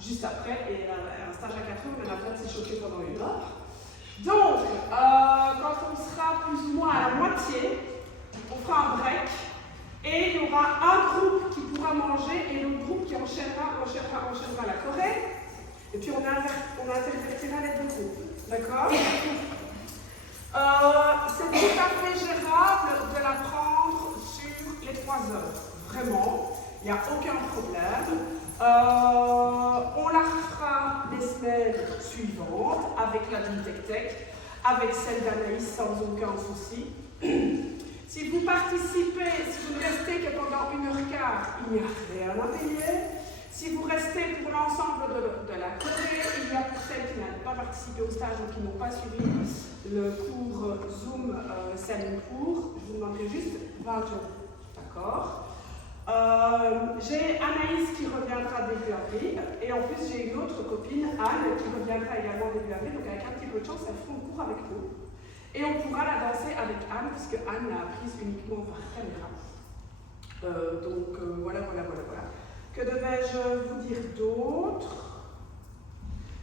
Juste après, et elle a un stage à 4 heures, mais elle a besoin de s'échauffer pendant 1 heure. Donc, quand on sera plus ou moins à la moitié, on fera un break, et il y aura un groupe qui pourra manger, et l'autre groupe qui enchaînera la Corée, et puis on intervertira les deux groupes. D'accord? C'est tout à fait gérable de la prendre sur les 3 heures. Vraiment, il n'y a aucun problème. On la refera les semaines suivantes avec la Tech, avec celle d'Anaïs sans aucun souci. Si vous participez, si vous ne restez que pendant 1h15, il n'y a rien à payer. Si vous restez pour l'ensemble de la Corée, il y a pour celles qui n'ont pas participé au stage ou qui n'ont pas suivi le cours Zoom Singapour, je vous demanderai juste 20 euros. D'accord? J'ai Anaïs qui reviendra début avril, et en plus j'ai une autre copine, Anne, qui reviendra également début avril, donc avec un petit peu de chance, elles feront le cours avec nous. Et on pourra la danser avec Anne, puisque Anne l'a apprise uniquement par caméra. Voilà. Que devais-je vous dire d'autre?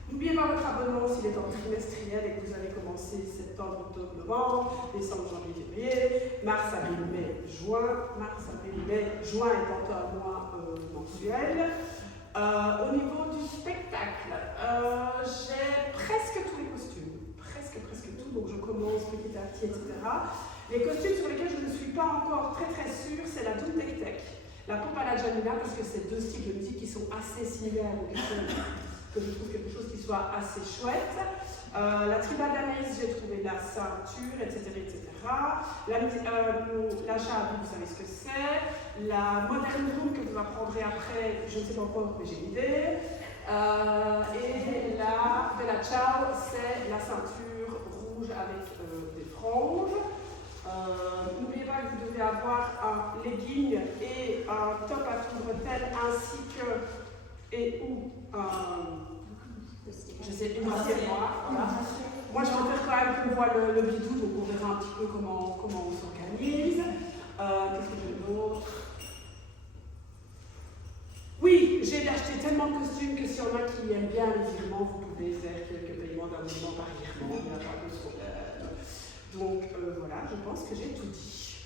N'oubliez pas votre abonnement s'il est en trimestriel et que vous allez commencer septembre, octobre, novembre, décembre, janvier, février, mars, avril, mai, juin. Mars, avril, mai, juin étant un mois mensuel. Au niveau du spectacle, j'ai presque tous les costumes. Presque tout, donc je commence petit à petit, etc. Les costumes sur lesquels je ne suis pas encore très sûre, c'est la Doom Tech, la pop à la Janina, parce que c'est 2 styles de musique qui sont assez similaires, donc que je trouve quelque chose qui soit assez chouette. La tribale d'Anaïs, j'ai trouvé la ceinture, etc. La charbe, vous savez ce que c'est. La modern room que vous apprendrez après, je ne sais pas encore, mais j'ai une idée. Et la Bella Ciao, c'est la ceinture rouge avec des franges. N'oubliez pas que vous devez avoir un legging et un top à tout bretelles ainsi que une assiette noire. Voilà. Moi je préfère quand même qu'on voit le bidou, donc on verra un petit peu comment on s'organise. Qu'est-ce que j'ai d'autre? Oui, j'ai acheté tellement de costumes que s'il y en a qui aiment bien les virements, vous pouvez faire quelques paiements d'abonnement par virement, il n'y a pas de problème. Donc voilà, je pense que j'ai tout dit.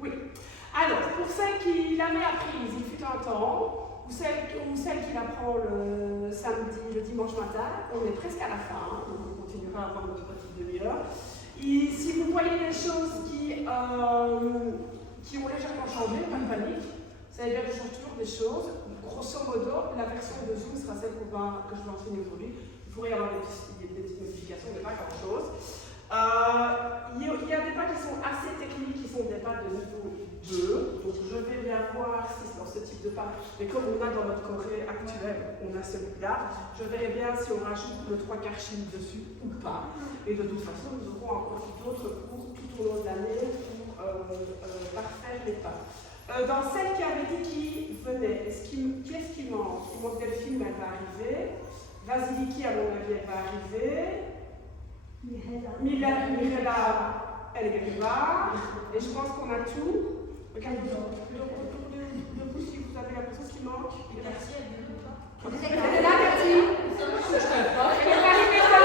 Oui. Alors, pour celle qui l'avait apprise, il fut un temps, ou celle qui l'apprend le samedi, le dimanche matin, on est presque à la fin, donc on continuera à avoir notre petite demi-heure. Si vous voyez des choses qui ont légèrement changé, pas de panique, ça veut dire que je change toujours des choses. Grosso modo, la version de Zoom sera celle que je vais enseigner aujourd'hui. Il pourrait y avoir des petites modifications, mais pas grand-chose. Il y a des pas qui sont assez techniques, qui sont des pas de niveau 2, donc je vais bien voir si c'est dans ce type de pas, mais comme on a dans notre Corée actuelle, on a celui-là, je verrai bien si on rajoute le 3/4 Chine dessus ou pas, et de toute façon nous aurons encore d'autres cours tout au long de l'année pour parfaire les pas. Dans celle qui avait dit qui venait, qui est-ce qui manque? Il manque Delphine, elle va arriver, Vasiliki à mon avis elle va arriver, Mirella, elle est quelque part, et je pense qu'on a tout. Regardez, de vous, si vous avez l'impression qu'il manque, il est parti. Elle est là, Cathy. Elle est arrivée là,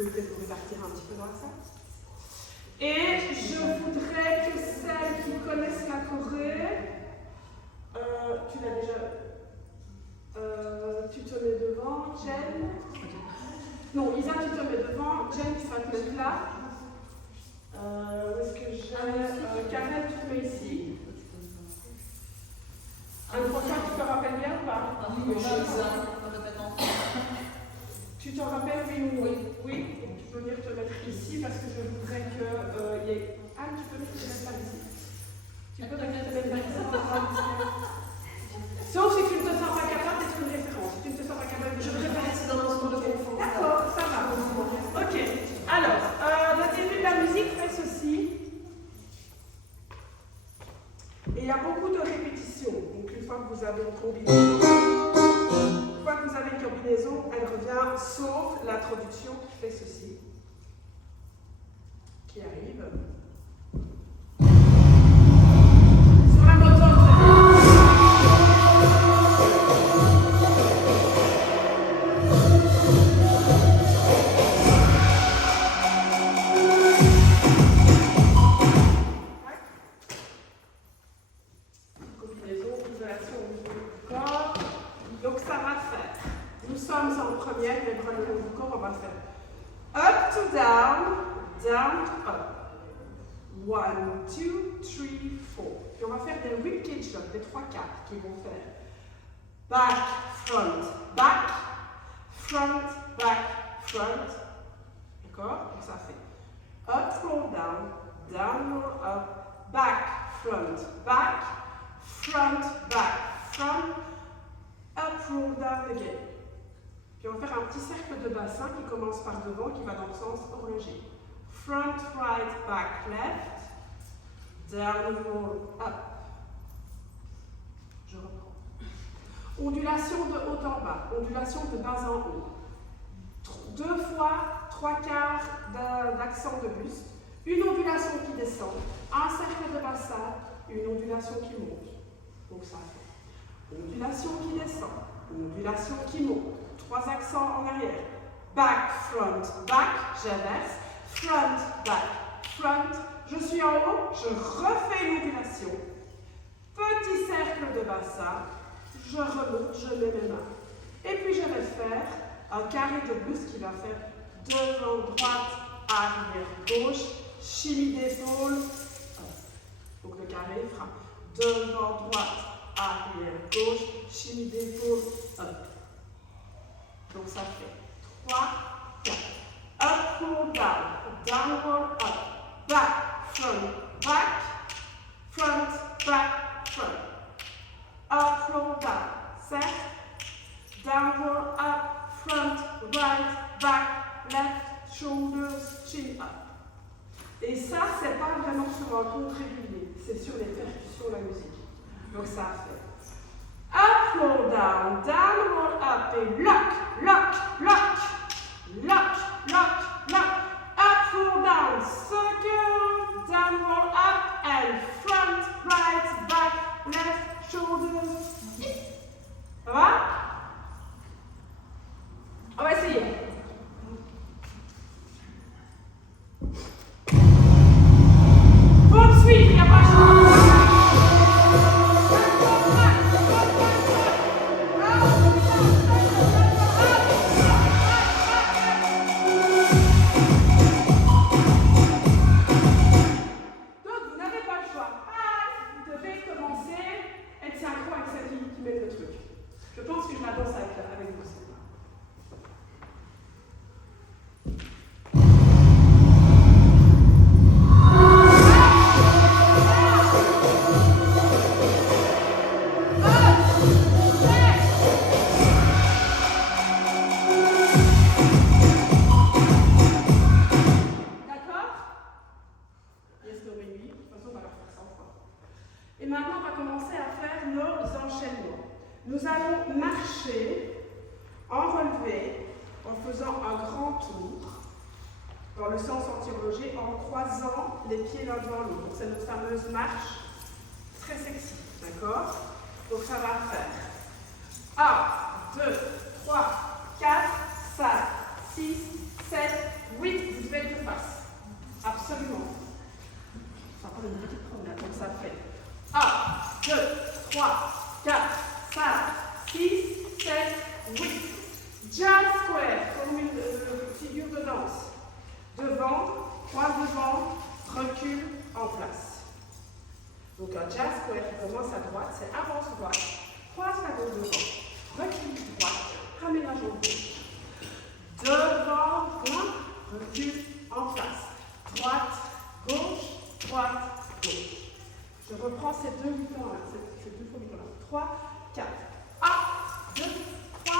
pouvez peut-être vous répartir un petit peu dans la salle. Et je voudrais que celles qui connaissent la Corée, tu l'as déjà, tu te mets devant, Jen. Non, Isa, tu te mets devant, Jen, tu vas te mettre là. Où est-ce que j'ai Karen, tu te mets ici. Un prochain, tu te rappelles bien ou pas? Tu t'en rappelles, oui ou non? Oui. Tu peux venir te mettre ici parce que je voudrais que y ait... Ah, tu peux venir te mettre par ici. Tu peux venir te mettre par ici. Sauf si tu ne te sens pas capable d'être une référence. Si tu ne te sens pas capable de... Je préfère rester dans mon sens de confort. D'accord, ça va. Ok. Alors, le début de la musique fait ceci. Et il y a beaucoup de répétitions. Donc, une fois que vous avez une combinaison, elle revient, sauf l'introduction qui fait ceci, qui arrive. Sur la moto, combinaison, isolation au niveau du corps. Donc ça va faire. Nous sommes en première, mais pour le niveau du corps, on va faire up to down, down to up. 1, 2, 3, 4. Puis on va faire des ribcage jumps, des 3-4 qui vont faire back, front, front. D'accord? Donc ça fait up, roll down, roll up, back, front, up, roll down again. Puis on va faire un petit cercle de bassin qui commence par devant, qui va dans le sens horloger. Front, right, back, left, down, roll, up. Je reprends. Ondulation de haut en bas, ondulation de bas en haut. 2 fois 3/4 d'accent de buste, une ondulation qui descend, un cercle de bassin, une ondulation qui monte. Donc ça fait ondulation qui descend, ondulation qui monte, 3 accents en arrière. Back, front, back, j'inverse. Front, back, front. Je suis en haut, je refais une ondulation. Petit cercle de bassin, je remonte, je mets mes mains. Et puis je vais faire un carré de buste qui va faire devant, droite, arrière, gauche, chimie d'épaule. Donc le carré fera devant, droite, arrière, gauche, chimie d'épaule, up. Donc ça fait 3, 4. Up, roll down, roll up, back, front, front. Up, roll down, set, down, roll up, front, right, back, left, shoulders, chin up. Et ça, c'est pas vraiment sur un compte régulier, c'est sur les percussions, la musique. Donc ça fait up, roll down, roll up, et lock. Up, roll down, circle, down, roll up, and front, right, back, left, shoulders. Ça va? On va essayer. Faut me suivre, il n'y a pas de chance. Donc, vous n'avez pas le choix. Vous devez commencer, être synchro avec celle qui met le truc. Je pense que je la danse avec vous. Et maintenant, on va commencer à faire nos enchaînements. Nous allons marcher en relevé, en faisant un grand tour, dans le sens anti-horloger, en croisant les pieds l'un devant l'autre. Donc, c'est notre fameuse marche très sexy, d'accord? Donc, ça va faire 1, 2, 3, 4, 5, 6, 7, absolument. Ça va prendre une petite promenade, donc ça fait 1, 2, 3, 4, 5, 6, 7, 8. Jazz square, comme une figure de danse. Devant, croise devant, recule, en place. Donc un jazz square qui commence à droite, c'est avance droite, croise la gauche devant, recule droite, ramène la jambe gauche. Devant, point, recule, en face. Droite, gauche, gauche. Je reprends ces deux mouvements-là, ces deux fois mouvements-là. 3, 4. 1, 2, 3,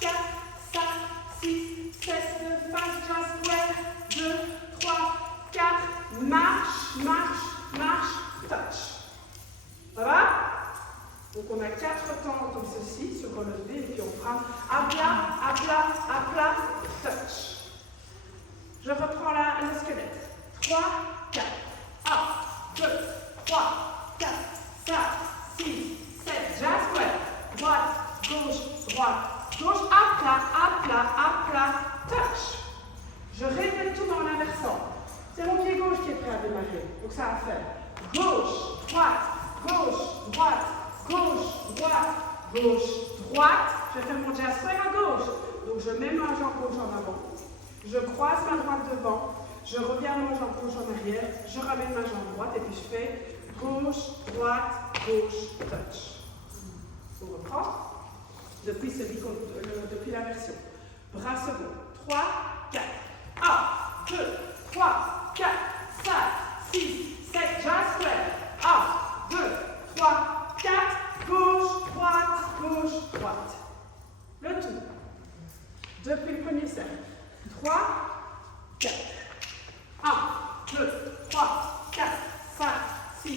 4, 5, 6, 7, 2, 5, jazz square. 2, 3, 4. Marche, marche, marche, touch. Ça va? Donc on a 4 temps comme ceci, se relever, et puis on fera à plat, touch. Je reprends le squelette. 3, 4. 1, 2, 3, 4, 5, 6, 7. Jazz square. Droite, gauche, à plat, touch. Je répète tout dans l'inversant. C'est mon pied gauche qui est prêt à démarrer. Donc ça va faire gauche, droite. Je vais faire mon jazz square à gauche. Donc je mets ma jambe gauche en avant. Je croise ma droite devant. Je reviens à ma jambe gauche en arrière. Je ramène ma jambe droite et puis je fais gauche, droite, touch. On reprend depuis la version. Bras second. 3, 4. 1, 2, 3, 4, 5, 6, 7. Jazz square. 1, 2, 3, 4. Gauche, droite. Le tout. Depuis le premier cercle. 3, 4. 1, 2, 3, 4, 5, 6,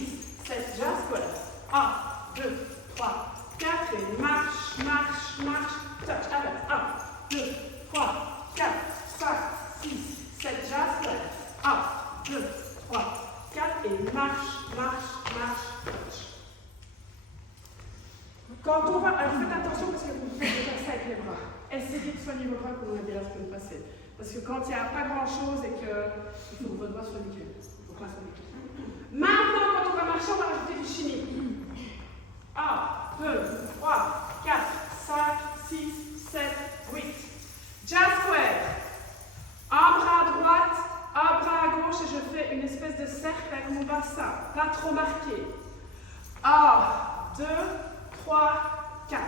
7. Jazz square. 1, 2, 3, 4. Et marche. Touch. Avec 1, 2, 3, 4, 5, 6, 7. Jazz square. 1, 2, 3, 4. Et marche, touch. Quand on va, alors faites attention parce que vous pouvez faire ça avec les bras. Essayez de soigner vos bras comme on a dit la semaine passée. Parce que quand il n'y a pas grand chose et qu'il faut que vos doigts soient nickel. Maintenant, quand on va marcher, on va rajouter du chimie. 1, 2, 3, 4, 5, 6, 7, 8. Jazz square. Un bras à droite, un bras à gauche et je fais une espèce de cercle avec mon bassin. Pas trop marqué. 1, 2, 3, 4.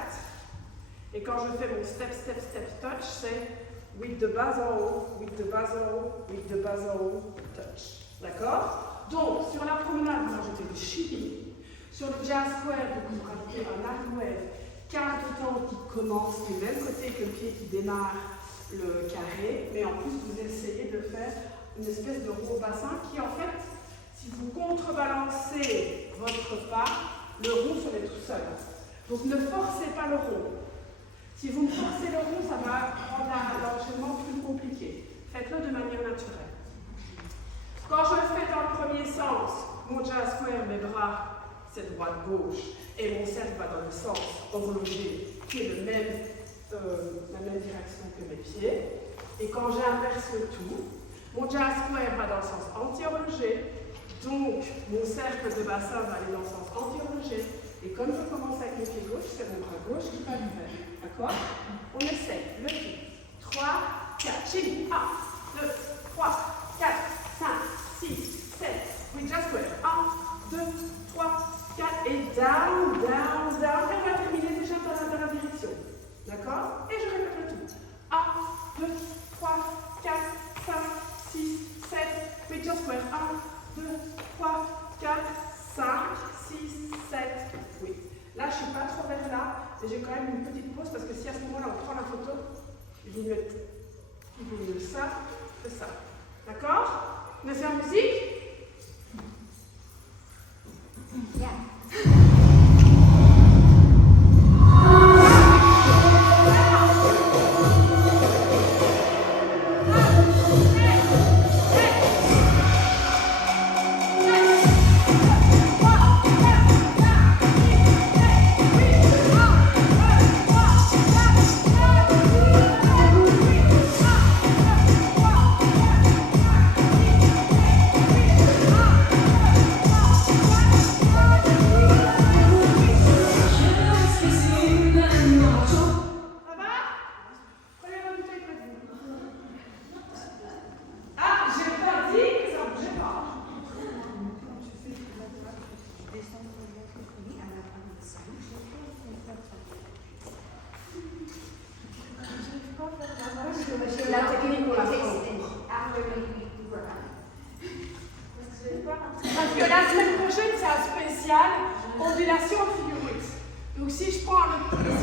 Et quand je fais mon step, touch, c'est with the bas en haut, with the bas en haut, touch. D'accord? Donc, sur la promenade, vous rajoutez du chili. Sur le jazz square, vous rajoutez un arm wave, quart de temps qui commence du même côté que le pied qui démarre le carré, mais en plus, vous essayez de faire une espèce de rond bassin qui, en fait, si vous contrebalancez votre pas, le rond serait tout seul. Donc ne forcez pas le rond. Si vous forcez le rond, ça va rendre l'enchaînement plus compliqué. Faites-le de manière naturelle. Quand je le fais dans le premier sens, mon jazz square, mes bras, c'est droite-gauche, et mon cercle va dans le sens horloger, qui est la même direction que mes pieds. Et quand j'inverse le tout, mon jazz square va dans le sens anti-horloger, donc mon cercle de bassin va aller dans le sens anti-horloger. Et comme je commence avec mes pieds gauche, c'est mon bras gauche qui va le faire. D'accord? On essaie. Le pied. 3, 4. Chili. 1, 2, 3, 4, 5, 6, 7. Oui, jazz square. 1, 2, 3, 4. Et down. Et on va terminer déjà dans la direction. D'accord? Et je répète le tout. 1, 2, 3, 4, 5, 6, 7. Oui, jazz square. 1, 2, 3, 4, 5, 6, 7, 8. Là, je ne suis pas trop vers là, mais j'ai quand même une petite pause parce que si à ce moment-là, on prend la photo, il vaut mieux ça que ça. D'accord? On va faire musique? Yeah.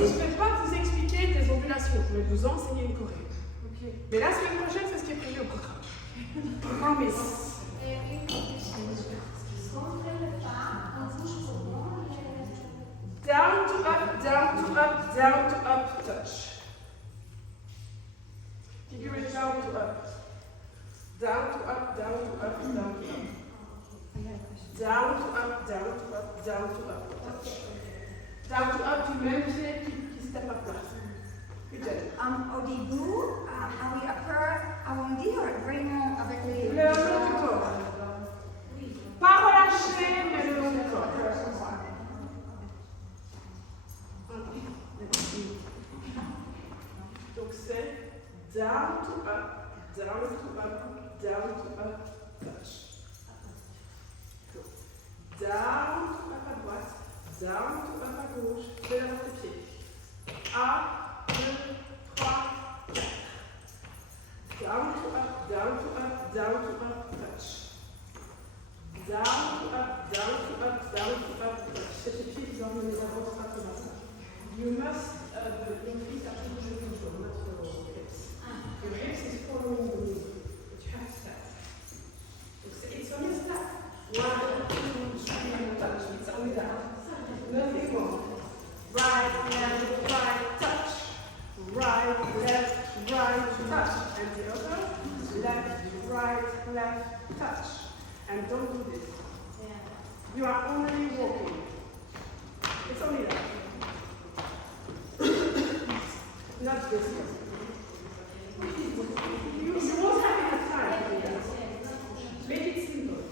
ici, je ne vais pas vous expliquer des ondulations, je vais vous enseigner une choré. Okay. Mais la semaine prochaine, c'est ce qui est prévu au programme. Promise. Down to up, down to up, down to up, touch. Figure it down to up. Down to up, down to up, down to up. Down to up, down to up, down to up, touch. Down to up, du même pied qui step up là. Au début, on arrondi ou vraiment avec les... Le long du corps. Pas relâché, mais le long du corps. Donc c'est down to up, down to up, down to up, touch. Down to up à droite, down to up à gauche, fais la tes pieds. 1, 2, 3, 4. Down to up, down to up, down to up, touch. Down to up, down to up, down to up, touch. C'est tes pieds qui doivent les avancer pas comme ça. You must increase that control, not your hips. Your hips is following the movement, but you have to step. It's only a step. 1, 2, 3, touch. It's only that. Nothing more. Right, left, right, touch. Right, left, right, touch. And the other, left, right, touch. And don't do this. You are only walking. It's only that. Not this one. You won't have enough time to do that. Make it simple.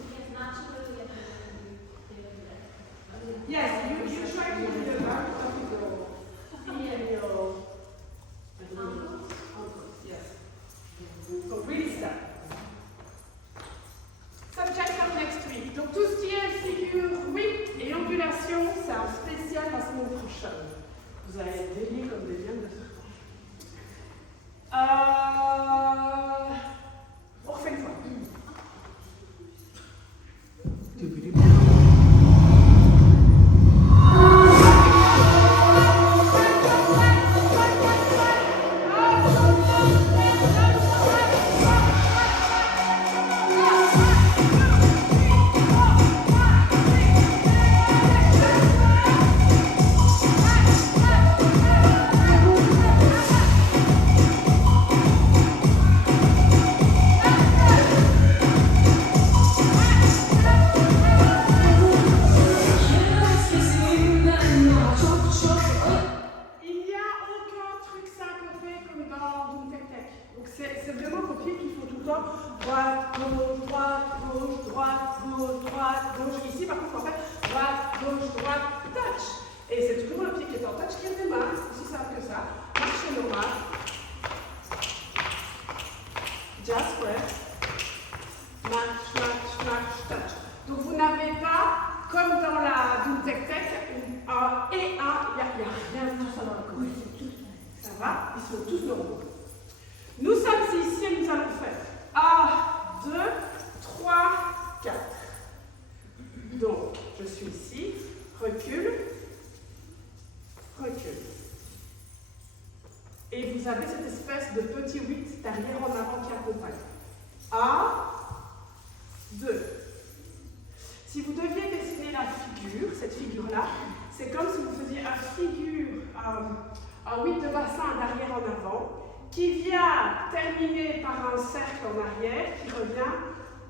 Yes, you try to do the back of your feet and your ankles. Yes. So really start. Subject of next week. Donc tout ce qui est figure, oui, et ondulation, c'est un spécial la semaine prochaine. Vous allez délier comme des viennes de serpent. On refait une fois.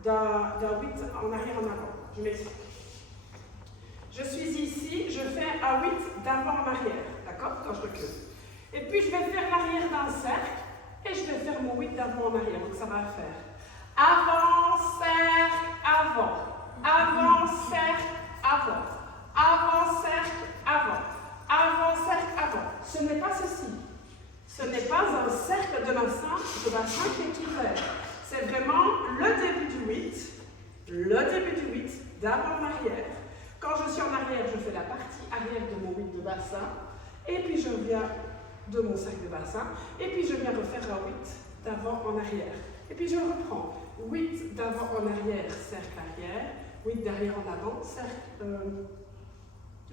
D'un 8 en arrière en avant. Je m'explique. Je suis ici, je fais un 8 d'avant en arrière, d'accord, quand je recule. Et puis je vais faire l'arrière d'un cercle et je vais faire mon 8 d'avant en arrière. Donc ça va faire avant, cercle, avant, avant, cercle, avant, avant, cercle, avant, avant, cercle, avant. Ce n'est pas ceci. Ce n'est pas un cercle de bassin qui est ouvert. C'est vraiment le début du 8, d'avant en arrière. Quand je suis en arrière, je fais la partie arrière de mon 8 de bassin, et puis je viens de mon cercle de bassin, et puis je viens refaire un 8 d'avant en arrière. Et puis je reprends 8 d'avant en arrière, cercle arrière, 8 d'arrière en avant, cercle.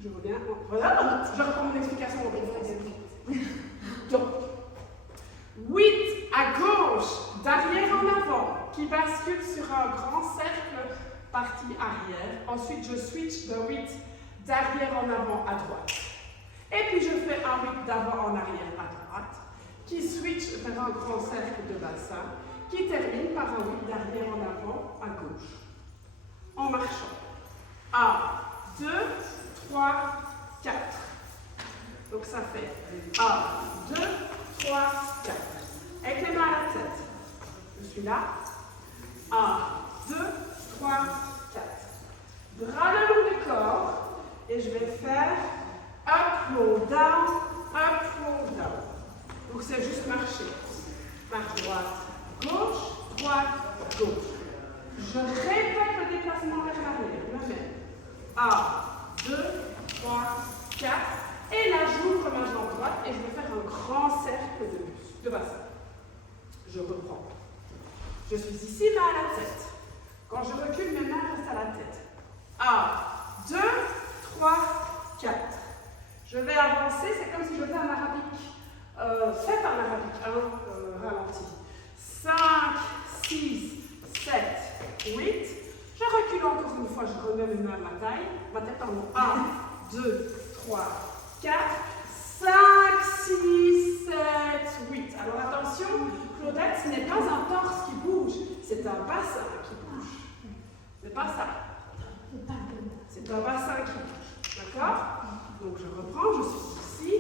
Je reviens. Voilà, je reprends mon explication en français. partie arrière. Ensuite, je switch de 8 d'arrière en avant à droite. Et puis, je fais un 8 d'avant en arrière à droite, qui switch vers un grand cercle de bassin, qui termine par un 8 d'arrière en avant à gauche. En marchant. 1, 2, 3, 4. Donc, ça fait 1, 2, 3, 4. Avec les mains à la tête. Je suis là. 1, 2, 3, 4. Bras le long du corps. Et je vais faire up, roll down, up, roll down. Donc c'est juste marcher. Marche droite, gauche, droite, gauche. Je répète le déplacement vers l'arrière. Le même. 1, 2, 3, 4. Et là, j'ouvre ma jambe droite et je vais faire un grand cercle de bassin. Je reprends. Je suis ici, main à la tête. Quand je recule, mes mains restent à la tête. 1, 2, 3, 4. Je vais avancer, c'est comme si je faisais un arabique. Faites un arabique, ralenti. 5, 6, 7, 8. Je recule encore une fois, je remets mes mains à ma tête en haut. 1, 2, 3, 4, 5, 6, 7, 8. Alors attention, Claudette, ce n'est pas un torse qui bouge, c'est un bassin qui bouge. C'est pas ça. C'est un bassin qui bouge. D'accord? Donc je reprends, je suis ici.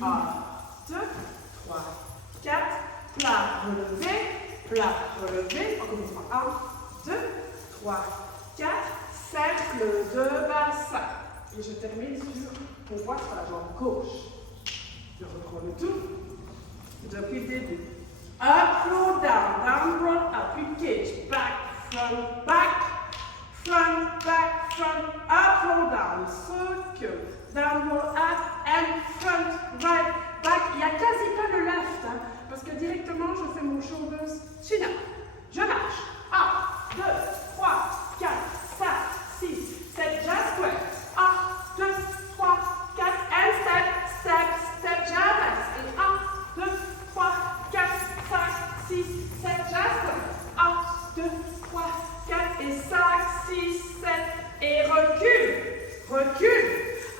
1, 2, 3, 4. Plat, relevé, plat, relevé. Encore une fois. 1, 2, 3, 4. Cercle de bassin. Et je termine sur mon poids sur la jambe gauche. Je reprends le tout depuis le début. Up, roll down, down, roll up, engage, back, front, up, roll down, circle, down, roll up, and front, right, back. Il n'y a quasi pas de left, hein, parce que directement je fais mon shoulders chin up. Je marche. 1, 2, 3, 4, 5, 6, 7, just square. 1, 2, 3, 4, and step, step, step, jazz. Et 1, 2, 3, 4, 5, 6, 7, just square. 1, 2, 3, 4 et 5, 6, 7. Et recule, recule,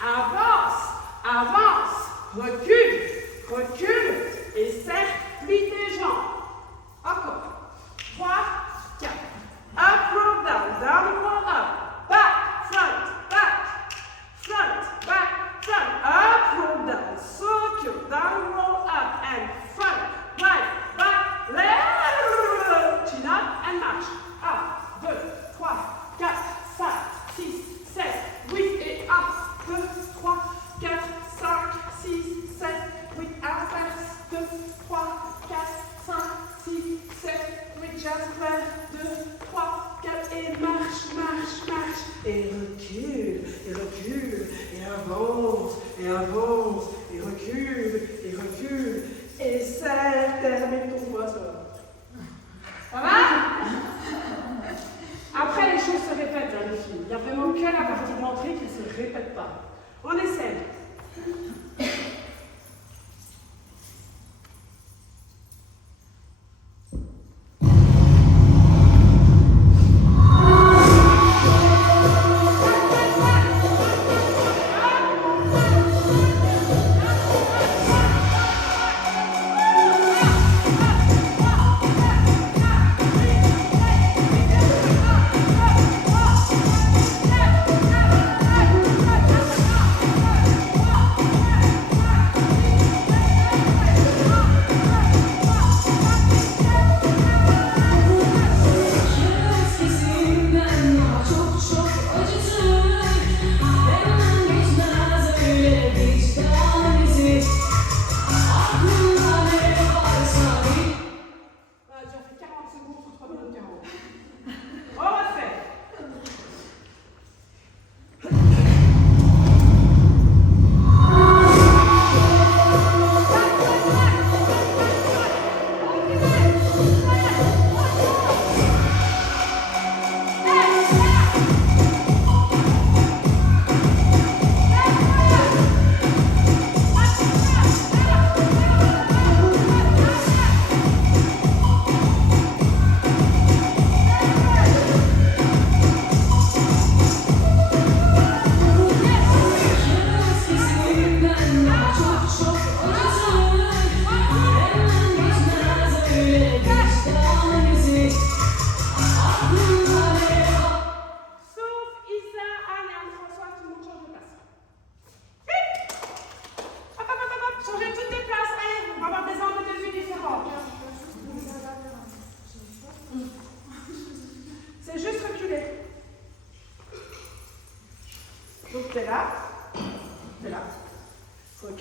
avance, avance, recule, recule. Et serre, plie tes jambes. Encore. 3, 4. Up, roll down, down, roll up. Back, front, back, front, back, front. Up, roll down, circle, down, roll up, and front, right, back, left. Chin up and march. 1, 2, 3, 4, 5, 6, 7, 8. Et 1, 2, 3, 4, 5, 6, 7, 8. Inverse. 2, 3,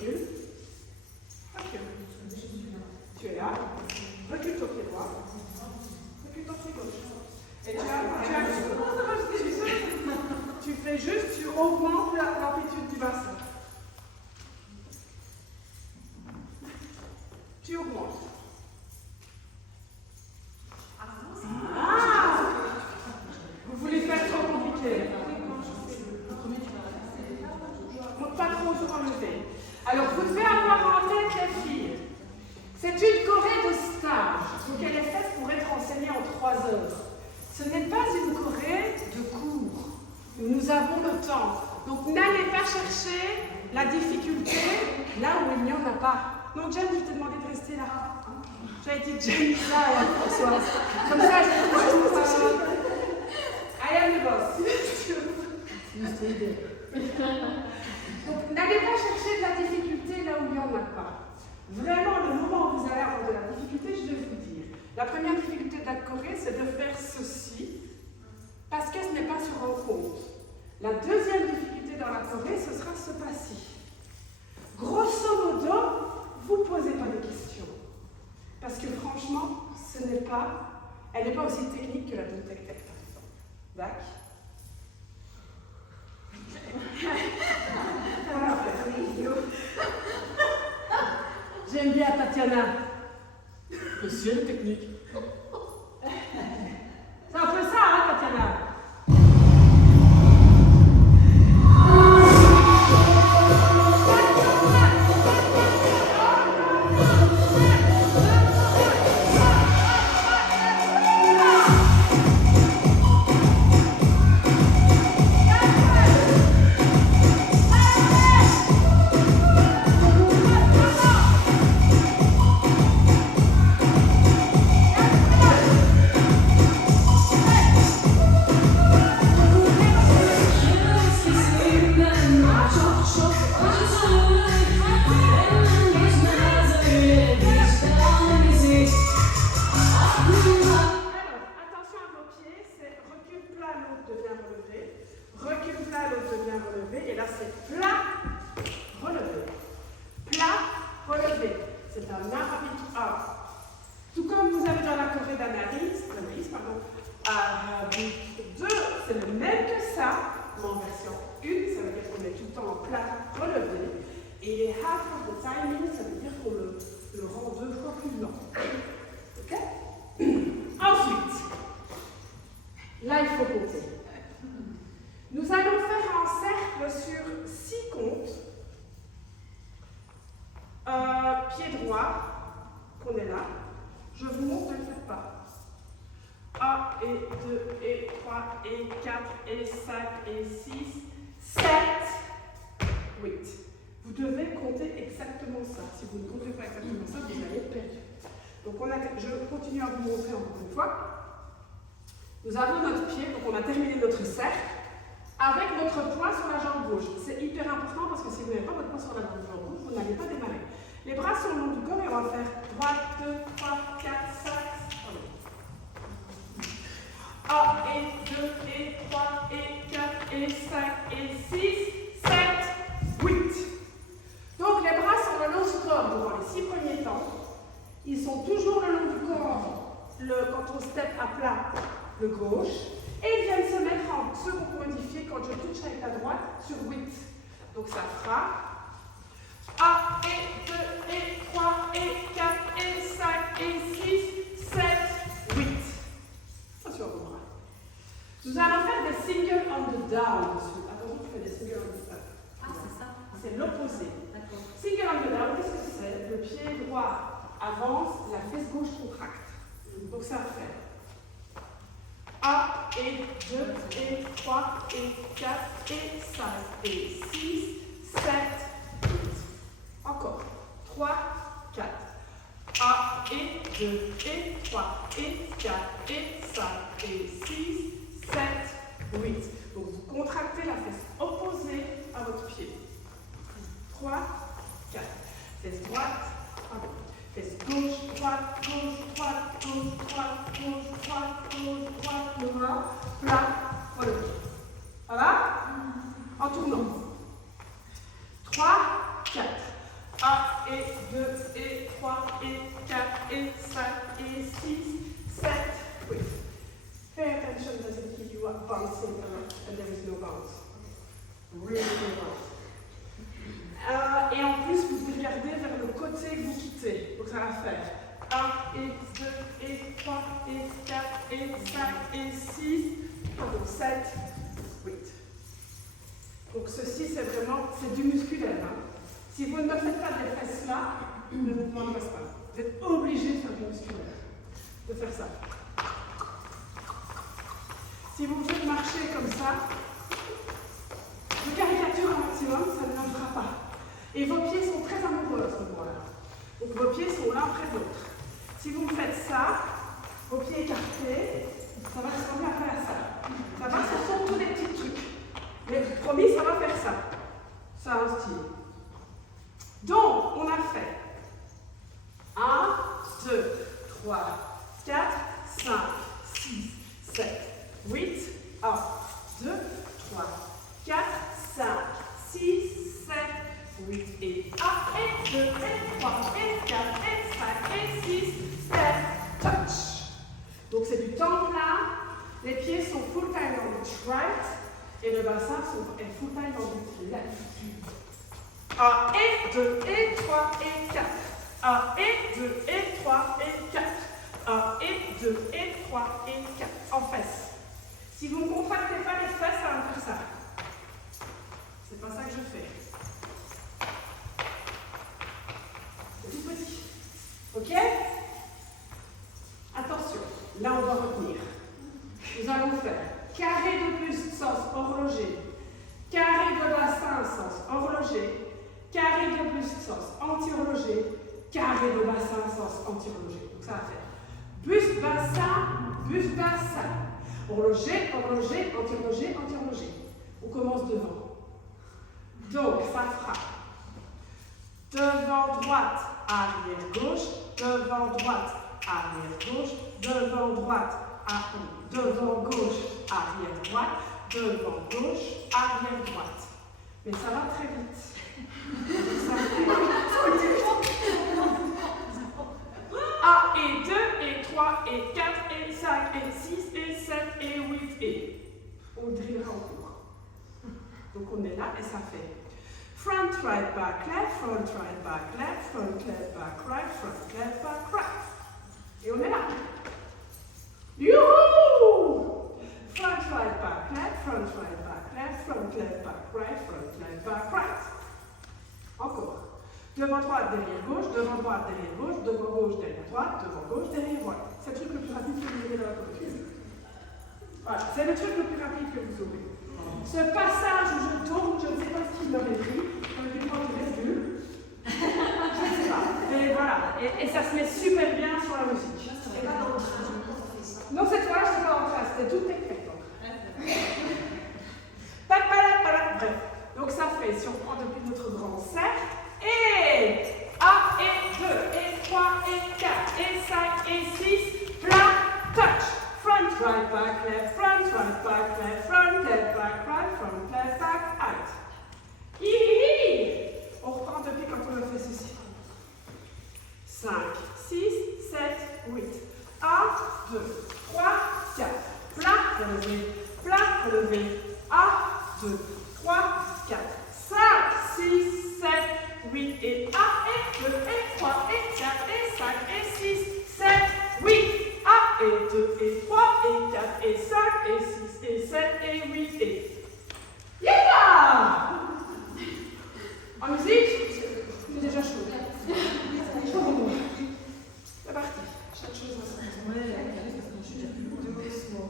recule. Recule. Tu es là. Recule ton pied droit. Recule ton pied gauche. Et tu fais juste, tu augmentes l'amplitude du bassin. Tu augmentes. Ah! Vous voulez faire trop compliqué? Pas trop se relever. Alors, vous devez avoir en tête, les filles, c'est une choré de stage. Donc, elle est faite pour être enseignée en 3 heures. Ce n'est pas une choré de cours. Nous avons le temps. Donc, n'allez pas chercher la difficulté là où il n'y en a pas. Donc, Jen, je t'ai demandé de rester là. J'ai dit Jen, là, Françoise. Comme ça, j'ai toujours I am the boss. Donc, n'allez pas chercher de la difficulté là où il n'y en a pas. Vraiment, le moment où vous allez avoir de la difficulté, je vais vous dire. La première difficulté de la choré, c'est de faire ceci, parce que ce n'est pas sur rencontre. La deuxième difficulté dans la choré, ce sera ce pas-ci. Grosso modo, vous ne posez pas de questions. Parce que franchement, elle n'est pas aussi technique que la de tech-tech. D'accord? J'aime bien Tatiana. C'est une technique. C'est un peu ça, hein, Tatiana? Là, il faut compter. Nous allons faire un cercle sur 6 comptes. Pied droit, qu'on est là. Je vous montre, ne le faites pas. 1 et 2 et 3 et 4 et 5 et 6, 7, 8. Vous devez compter exactement ça. Si vous ne comptez pas exactement ça, vous allez perdre. Donc je continue à vous montrer encore une fois. Nous avons notre pied, donc on a terminé notre cercle, avec notre poing sur la jambe gauche. C'est hyper important parce que si vous n'avez pas votre poing sur la jambe gauche, vous n'allez pas démarrer. Les bras sont le long du corps et on va faire 3, 2, 3, 4, 5, 1 et 2 et 3 et 4 et 5 et 6, 7, 8. Donc les bras sont le long du corps durant les 6 premiers temps. Ils sont toujours le long du corps quand on step à plat le gauche. Et ils viennent se mettre en second modifié quand je touche avec la droite sur 8. Donc ça fera 1 et 2 et 3 et 4 et 5 et 6, 7, 8. Attention à vos bras. Nous allons faire des single on the down dessus. Attention, tu fais des single on the up. Ah, c'est ça. C'est l'opposé. D'accord. Single on the down, qu'est-ce que c'est? Le pied droit avance, la fesse gauche contracte. Donc ça fait 1 et 2 et 3 et 4 et 5 et 6, 7, 8. Encore. 3, 4. 1 et 2 et 3 et 4 et 5 et 6, 7, 8. Donc vous contractez la fesse opposée à votre pied. 3, 4. Fesse droite, pardon. Fesse gauche, droite, gauche, droite, gauche, droite, gauche, droite, gauche, droite, droit, plat, relevé. Ça va? En tournant. 3, 4. 1 et 2 et 3 et 4 et 5 et 6, 7, 8. Pay attention, does it keep you up bouncing a lot and there is no bounce. Really no bounce. Et en plus, vous devez regarder vers le côté que vous quittez. Donc ça va faire 1 et 2 et 3 et 4 et 5 et 6, pardon, 7, 8. Donc ceci, c'est vraiment, c'est du musculaire. Hein. Si vous ne faites pas des fesses là, le mouvement ne passe pas. Vous êtes obligé de faire du musculaire, de faire ça. Si vous faites marcher comme ça, je caricature un maximum, ça ne marchera pas. Et vos pieds sont très amoureux à ce moment-là. Donc vos pieds sont l'un près de l'autre. Si vous faites ça, vos pieds écartés, ça va ressembler à ça. Ça va, ce sont tous des petits trucs. Mais promis, ça va faire ça. Ça a un style. Donc, on a fait 1, 2, 3, 4, 5, 6, 7, 8, 1, 2, 3, 4, 5, 6, 7, 8 et 1 et 2 et 3 et 4 et 5 et 6, 7, touch. Donc c'est du temps plein, les pieds sont full time dans le right et le bassin est full time dans le left. 1 et 2 et 3 et 4. 1 et 2 et 3 et 4. 1 et 2 et 3 et 4. En fesses. Si vous ne contractez pas les fesses, ça va faire ça. C'est pas ça que je fais. C'est tout petit. Ok? Attention, là on doit retenir. Nous allons faire carré de buste sens horloger, carré de bassin sens horloger, carré de buste sens anti-horloger, carré de bassin sens anti-horloger. Donc ça va faire buste bassin, horloger, horloger, anti-horloger, anti-horloger. On commence devant. Donc ça fera devant droite, arrière gauche, devant droite, arrière gauche, devant droite, devant gauche, arrière droite, devant gauche, arrière droite. Mais ça va très vite. Ça fait 1 et 2 et 3 et 4 et 5 et 6 et 7 et 8 et on drillera en cours. Donc on est là et ça fait front right back left, front right back left, front left back right, front left back right. Et on est là. Youhou! Front right back left, front right back left, front left back right, front left back right. Encore. Devant droite, derrière gauche, devant droite, derrière gauche, devant gauche, derrière droite, devant gauche, derrière droite. C'est le truc le plus rapide que vous aurez dans la couture. Voilà, c'est le truc le plus rapide que vous aurez. Ce passage où je tourne, je ne sais pas ce qu'il m'aurait pris, j'aurais dû prendre du recul. Je ne sais pas. Et voilà, et ça se met super bien sur la musique. Non, cette fois, je ne sais pas en trace, c'était toute technique. Bref, donc ça fait, si on prend depuis notre grand cercle, et 1 et 2 et 3 et 4 et 5 et 6, plat, touch, front, right, back, left, front, right, back, left, front, left, back, right, front, left, back, out. Hihihi. On reprend depuis quand on a fait ceci. 5, 6, 7, 8. 1, 2, 3, 4. Plat, relevé, plat, relevé. 1, 2, 3, 4, 5, 6, 7, 8 et 1 et 2 et 3 et 4 et 5 et 6, 7, 8. 1 et 2 et 3 et 4 et 5 et 6 et 7 et 8 et... Yeah! En musique, c'est déjà chaud. C'est parti. Chaque chose à son temps. Doucement.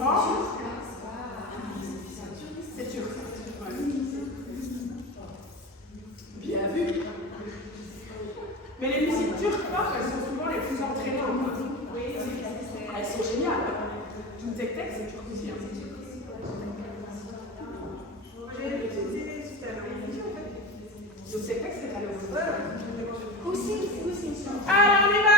enfants. C'est turc. Ouais. Bien vu. Mais les musiques turques, elles sont souvent les plus entraînantes. Oui, elles sont géniales. Une tek tek, c'est turc aussi. Le tek tek, c'est à l'heure. Aussi. Alors, on y va.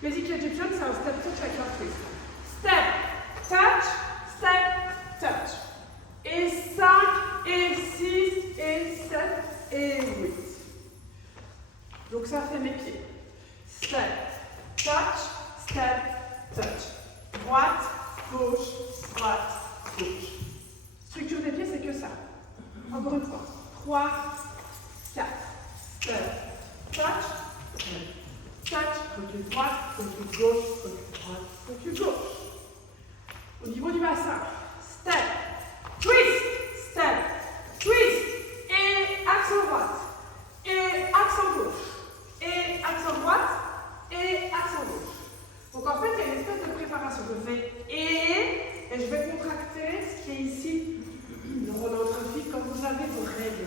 Basic Egyptian, c'est un step touch avec un twist. Step, touch. Et 5, et 6, et 7, et 8. Donc ça fait mes pieds. Step, touch. Droite, gauche. Structure des pieds, c'est que ça. Encore une fois. 3, 4. Step, touch, recul droite, recul gauche, recul droite, recul gauche. Au niveau du bassin, step, twist, et accent droite, et accent gauche, et accent droite, et accent gauche. Donc en fait, il y a une espèce de préparation. Je fais et je vais contracter ce qui est ici, le rhodantrophique, comme vous avez vos règles,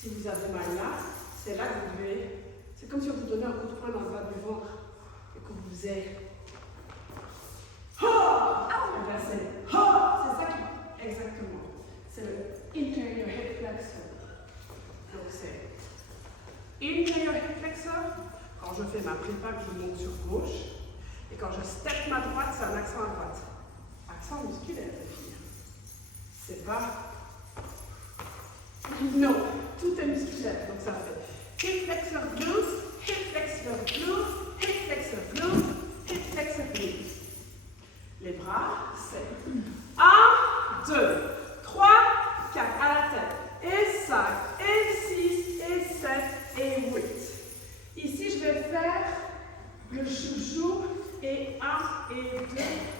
si vous avez mal là, c'est là que vous devez. C'est comme si on vous donnait un coup de poing dans le bas du ventre et que vous faisiez. C'est ça qui. Exactement. C'est le interior hip flexor. Donc c'est interior hip flexor. Quand je fais ma prépa, que je monte sur gauche. Et quand je step ma droite, c'est un accent à droite. Accent musculaire, les filles. C'est pas. Non, tout est musculaire. Donc ça fait. Hip flexor glutes, hip flexor glutes, hip flexor glutes, hip flexor glutes. Les bras, c'est 1, 2, 3, 4 à la tête. Et 5, et 6, et 7, et 8. Ici, je vais faire le joujou et 1, et 2,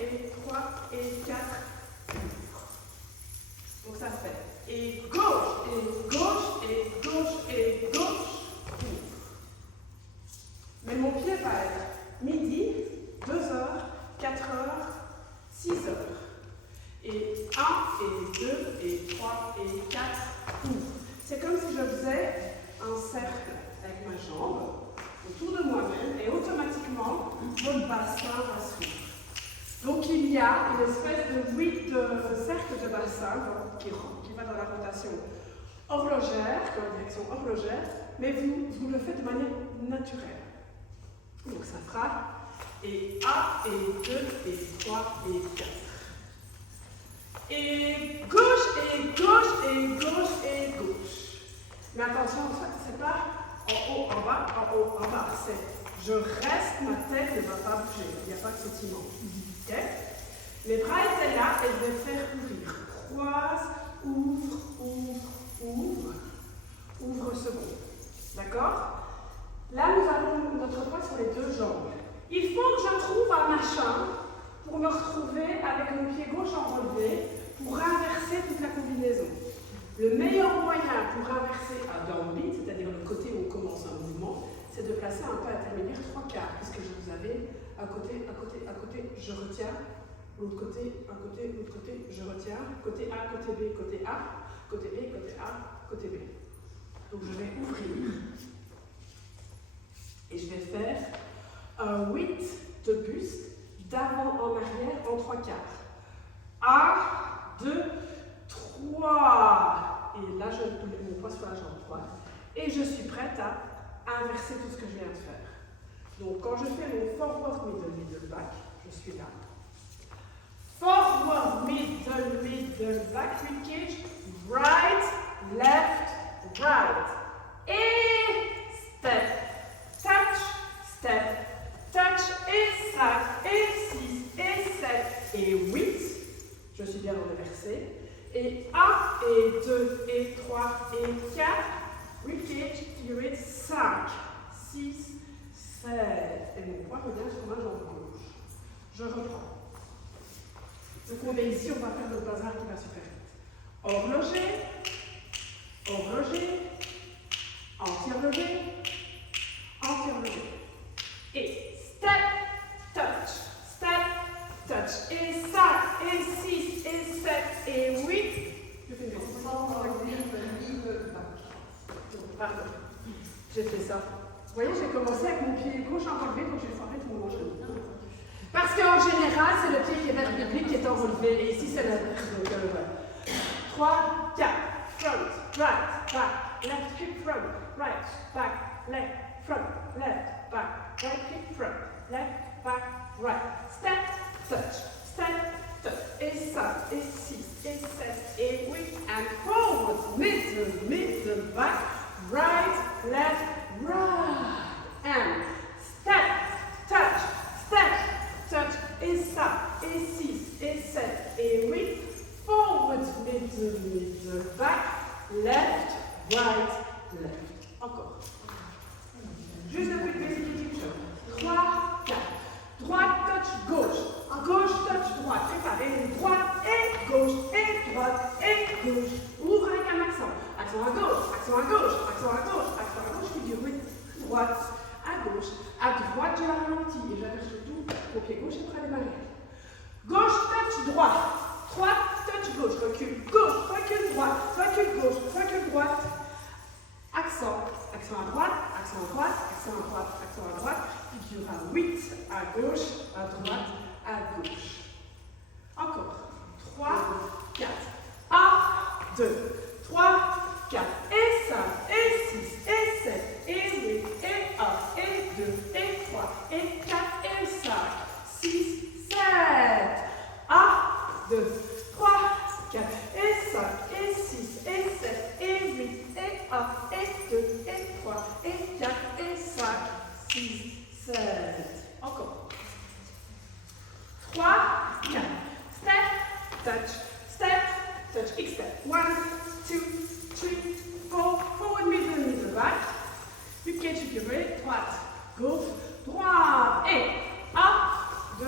et 3, et 4. Donc ça fait et gauche, et gauche, et gauche, et gauche. Mais mon pied va être midi, 2 heures, 4 heures, 6 heures. Et 1, et 2, et 3, et 4, ouvre. C'est comme si je faisais un cercle avec ma jambe autour de moi-même et automatiquement, mon bassin va s'ouvrir. Donc il y a une espèce de 8 cercles de bassin qui va dans la rotation horlogère, dans la direction horlogère, mais vous le faites de manière naturelle. Donc ça fera et 1, et 2, et 3, et 4. Et gauche, et gauche, et gauche, et gauche. Mais attention, c'est pas en haut, en bas, en haut, en bas. C'est je reste, ma tête ne va pas bouger. Il n'y a pas de sautillement. Okay? Les bras étaient là et je vais faire ouvrir. Croise, ouvre, ouvre, ouvre. Ouvre second. D'accord? Là, nous avons notre poids sur les 2 jambes. Il faut que je trouve un machin pour me retrouver avec mon pied gauche en relevé pour inverser toute la combinaison. Le meilleur moyen pour inverser un downbeat, c'est-à-dire le côté où on commence un mouvement, c'est de placer un pas intermédiaire 3/4, puisque je vous avais à côté, je retiens, l'autre côté, un côté, l'autre côté, je retiens, côté A, côté B, côté A, côté B, côté A, côté B. Donc je vais ouvrir et je vais faire un 8 de buste d'avant en arrière en 3/4. 1, 2, 3. Et là, je mets mon poids sur la jambe droite. Et je suis prête à inverser tout ce que je viens de faire. Donc, quand je fais mon forward, middle, back, je suis là. Forward, middle, back, ribcage, right, left, right. Et step, touch, et 5, et 6, et 7, et 8. Je suis bien dans le verset. Et 1, et 2, et 3, et 4. Ribcage, figure 5, 6, 7. Et mon poids revient sur ma jambe gauche. Je reprends. Donc on est ici, on va faire le bazar qui va super vite. Horloger, anti-horloger, et step, touch, et 5, et 6, et 7, et 8. Je fais mes pardon, j'ai fait ça. Vous voyez, j'ai commencé avec mon pied gauche enlevé, donc j'ai foiré tout mon genou. Parce qu'en général, c'est le pied qui est vers le public qui est enlevé, et ici c'est l'inverse. Donc voilà. 3, 4, front, right, back, left, hip, front, right, back, left, front, left, back, right, hip, front, left, back, right. Step, touch, et 5, et 6, et 7, et 8, and forward, middle, back, right, left, right, and step, touch, et 5, et 6, et 7, et 8, forward, middle, back, left, right, left. Encore. Juste un quick basic picture. 3, 4. Droite, touch, gauche. Gauche, touch, droite. Préparez. Droite et gauche, et droite et gauche. Ouvre avec un accent. Accent à gauche, accent à gauche, accent à gauche, accent à gauche, figure 8. Droite, à gauche. À droite, je la ralentis et j'aperçois surtout mon pied gauche est près des mariages. Gauche, touch, droite. Droite, touch, gauche. Recule, gauche, recule, droite. Recule, gauche, recule, droite. Accent à droite, accent à droite, accent à droite, accent à droite. Figure à 8, à gauche, à droite, à gauche. Encore. 3, 4. 1, 2, 3, 4. Et 5, et 6, et 7, et 8, et 1, et 2, et 3, et 4, et 5, 6, 7. 1, 2, 3, 4, et 5, et 6, et 7, et 8, et 1, et 2, et 3, et 4, et 5, 6, 7. Encore. 3, 4. Step, touch, extend. 1, 2, 3, 4, forward, middle, back. Ribcage, figure, droite, gauche, droite, et 1, 2,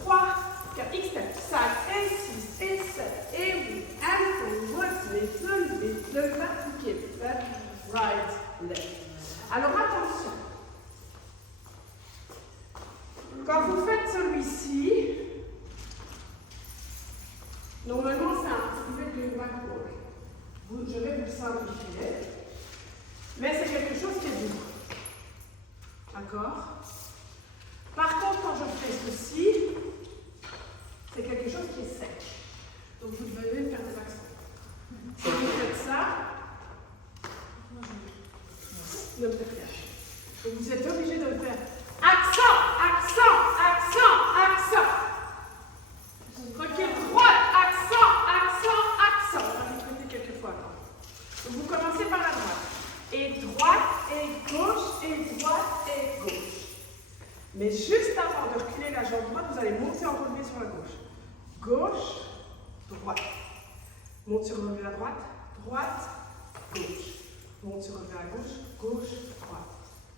3, 4, extend. 5, et 6, et 7, et 8, and forward, middle, back, left, right, left. Alors attention. Quand vous faites celui-ci, normalement c'est un petit peu de backwalk. Je vais vous le simplifier. Mais c'est quelque chose qui est dur. D'accord? Par contre, quand je fais ceci, c'est quelque chose qui est sec. Donc vous devez faire des accents. Si vous faites ça, ne me faites rien. Donc vous êtes obligé de le faire. Accent. Recule droite, accent. On va répéter quelques fois. Donc vous commencez par la droite. Et droite, et gauche, et droite, et gauche. Mais juste avant de reculer la jambe droite, vous allez monter en relevé sur la gauche. Gauche, droite. Monte sur relevé à droite, droite, gauche. Monte sur relevé à gauche, gauche, droite.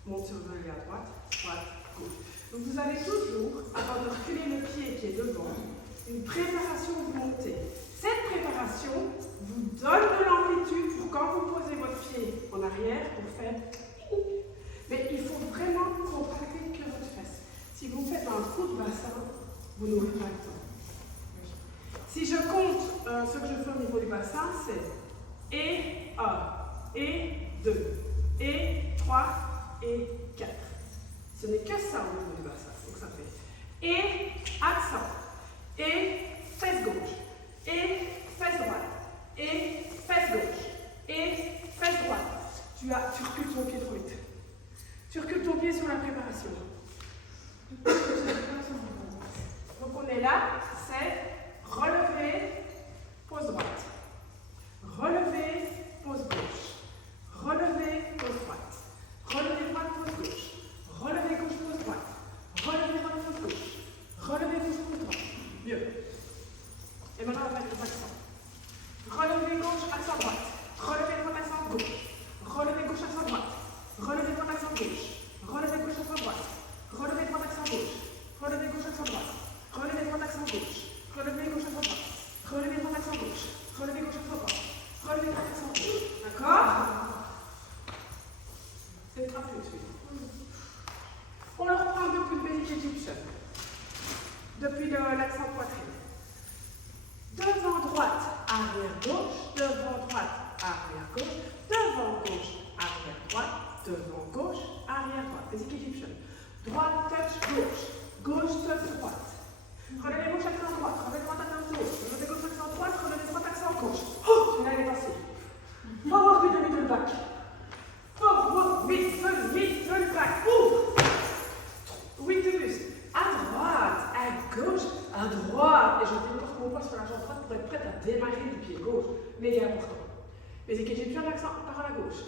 Monte sur relevé à droite, droite, gauche. Donc vous avez toujours, avant de reculer le pied qui est devant, une préparation de montée. Cette préparation vous donne de l'amplitude je compte ce que je fais au niveau du bassin, c'est et 1, et 2, et 3, et 4. Ce n'est que ça au niveau du bassin. Donc ça fait et accent, et fesse gauche, et fesse droite, et fesse gauche, et fesse droite. Tu recules ton pied trop vite. Tu recules ton pied sur la préparation. Donc on est là, c'est relever, pose droite. Relever, pose gauche. Relever, pose droite. Relever droite, pose gauche. Relever gauche, pose droite. Relever droite, pose gauche. Relever gauche, pose droite. Mieux. Et maintenant on va mettre les accents. Relever gauche, accent droite. Relever droite, accent gauche. Relever gauche, accent droite. Relever droite, accent gauche. Relever gauche, accent droite. Relever droite, accent gauche. Relever gauche, accent droite. Relever droite, accent gauche. Relever gauche, accent droite. Relever droite, accent gauche. Relever gauche, accent droite. Relever droite, accent gauche. D'accord? C'est très plus. On le reprend depuis le basic Egyptian. Depuis l'accent poitrine. Devant droite, arrière gauche. Devant droite, arrière gauche. Devant gauche, arrière droite. Devant gauche, arrière droite. Basic Egyptian. Droite, touch, gauche. Gauche, touch, droite. Relevez gauche, accent droite. Relevez droite, accent gauche. Relevez gauche, accent droite. Relevez droite, accent gauche. Oh, celui-là, il est passé. Forward, middle, back. Forward, middle, back. Ouvre. Oui, de plus. À droite, à gauche, à droite. Et je dépose mon poids sur la jambe droite pour être prête à démarrer du pied gauche. Méga important. Mais c'est que j'ai plus un accent par à gauche.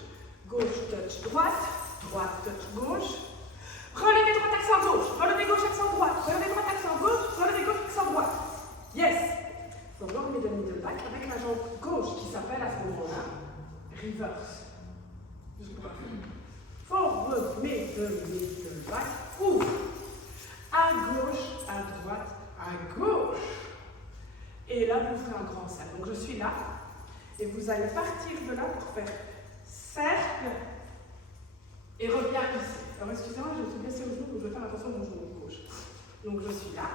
Gauche, touch, droite. Droite, touch, gauche. Relevez droite, accent gauche. Relevez gauche, accent droite. Relevez droite, accent gauche. Relevez gauche, accent droite. Yes. Forward, middle, back avec la jambe gauche qui s'appelle à ce moment-là reverse. Forward, middle, back. Ouvre. À gauche, à droite, à gauche. Et là, vous ferez un grand cercle. Donc, je suis là. Et vous allez partir de là pour faire cercle. Et reviens ici. Alors, excusez-moi, je me suis blessée au genou, donc je vais faire attention à mon genou gauche. Donc, je suis là.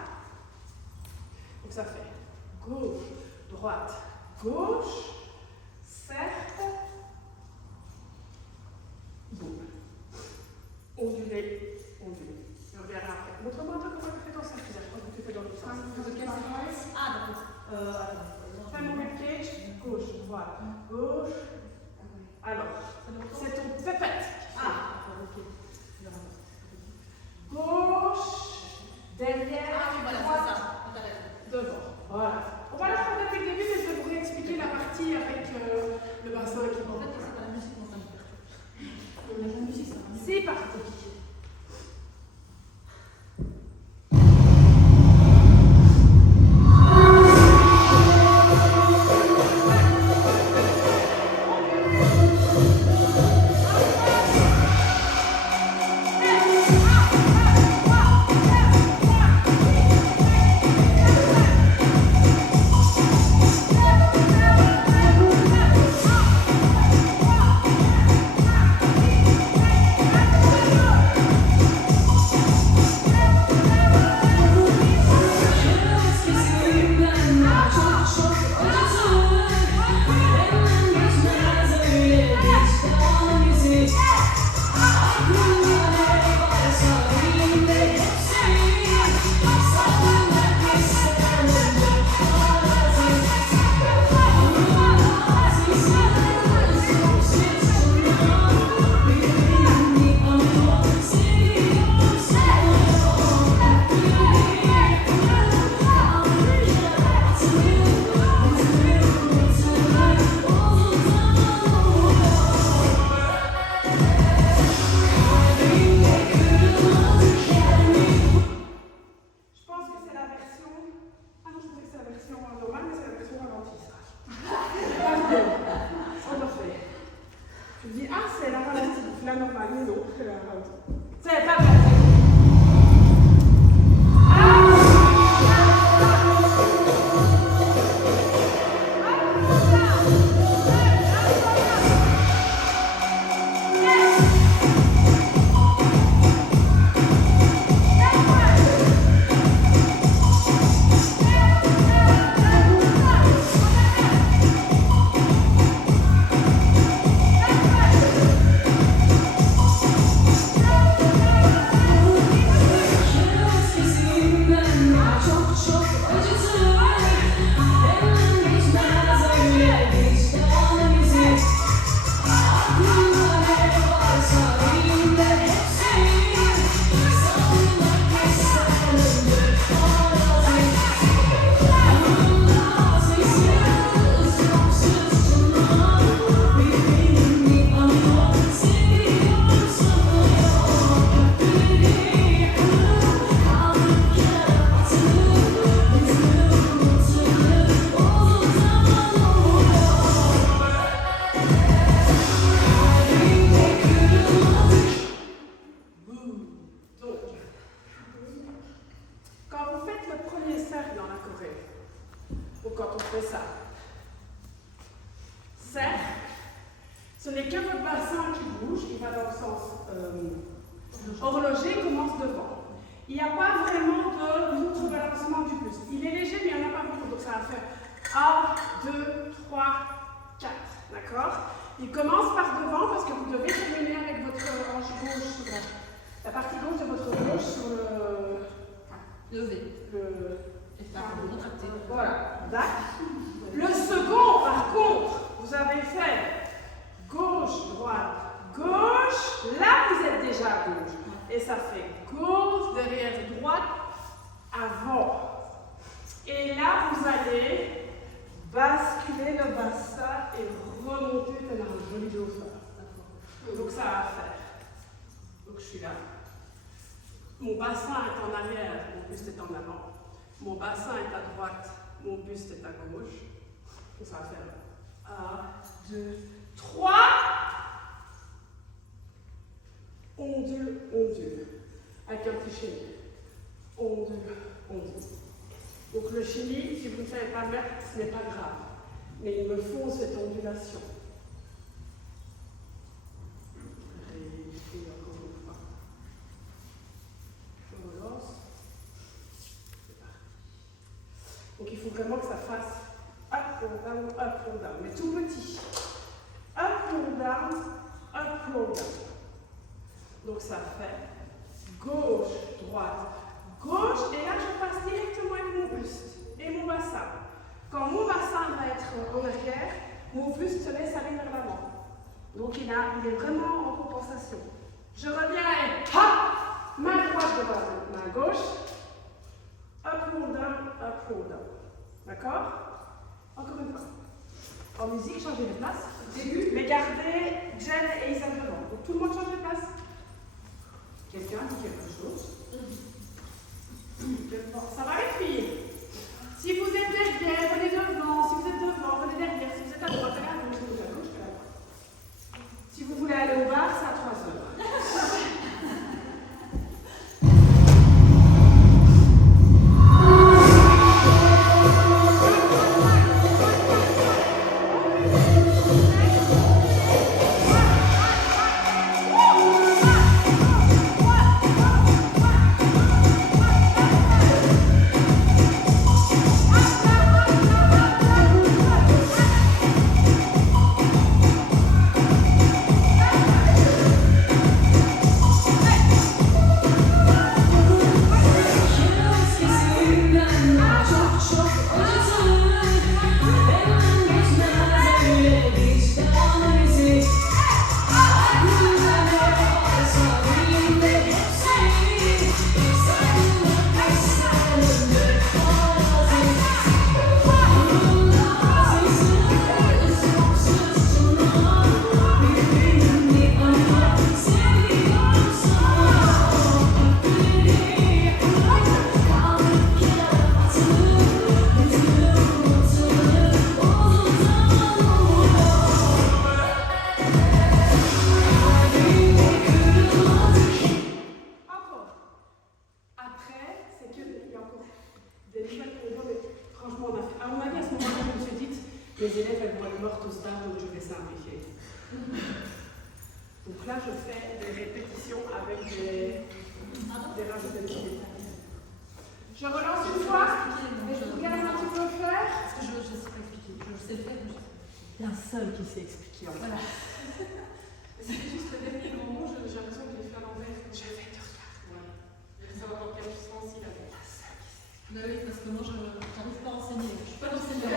Donc, ça fait gauche, droite, gauche, cercle, boum. Ondulé, ondulé. Et on verra après. Montre-moi un peu comment tu fais ton cercle. Je crois que tu fais dans le sens. Ah, d'accord. Fais mon ribcage, gauche, droite, gauche. Alors, c'est ton pépette. Ah, ok. Gauche, derrière, Voilà, droite, c'est ça. devant. Voilà. On va le faire depuis le début, mais je vais vous réexpliquer la partie avec le bassin qui En va. fait, c'est pas la musique, ça me perturbe. La musique, ça me C'est parti. C'est ça. Serre. Ce n'est que votre bassin qui bouge, il va dans le sens horloger, commence devant. Il n'y a pas vraiment de contrebalancement du buste. Il est léger, mais il n'y en a pas beaucoup. Donc ça va faire 1, 2, 3, 4. D'accord? Il commence par devant parce que vous devez terminer avec votre hanche gauche sur la partie gauche de votre gauche sur le V. Voilà. Le second, par contre, vous avez fait gauche, droite, gauche. Là, vous êtes déjà à gauche. Et ça fait gauche, derrière, droite, avant. Et là, vous allez basculer le bassin et remonter tel un joli dauphin. Donc, ça va faire. Donc, je suis là. Mon bassin est en arrière, mon buste est en avant. Mon bassin est à droite, mon buste est à gauche. Donc, ça va faire 1, 2, 3. Ondule, ondule. Avec un petit chenille. Ondule, ondule. Donc le chenille, si vous ne savez pas mettre, ce n'est pas grave. Mais il me faut cette ondulation. Réécrire encore une fois. Je relance. C'est parti. Donc il faut vraiment que ça fasse up, roll down. Mais tout petit. Up, roll down, up, roll down. Donc ça fait gauche, droite, gauche, et là je passe directement avec mon buste et mon bassin. Quand mon bassin va être en arrière, mon buste se laisse aller vers l'avant. Donc il est vraiment en compensation. Je reviens et hop, main droite devant main gauche, up, roll down. D'accord? Encore une fois. En musique, changez de place. Début, mais gardez Jen et Isa devant. Donc tout le monde change de place. Quelqu'un dit quelque chose? Ça va les filles? Si vous êtes derrière, venez devant. Si vous êtes devant, venez derrière. Si vous êtes à droite, allez à gauche. Si vous êtes à gauche, allez à droite. Si vous voulez aller au bar, c'est à 3 heures. Je relance une fois, mais je regarde un petit peu faire. Parce que je ne sais pas expliquer. Je sais le faire, mais je sais pas. Il y a un seul qui sait expliquer. Voilà. C'était juste le dernier moment, j'ai l'impression que je l'ai fait à l'envers. J'avais de regard. Ouais. Je veux savoir dans quel sens il avait. Oui, parce que moi, je n'arrive pas à enseigner. Je ne suis pas d'enseignante.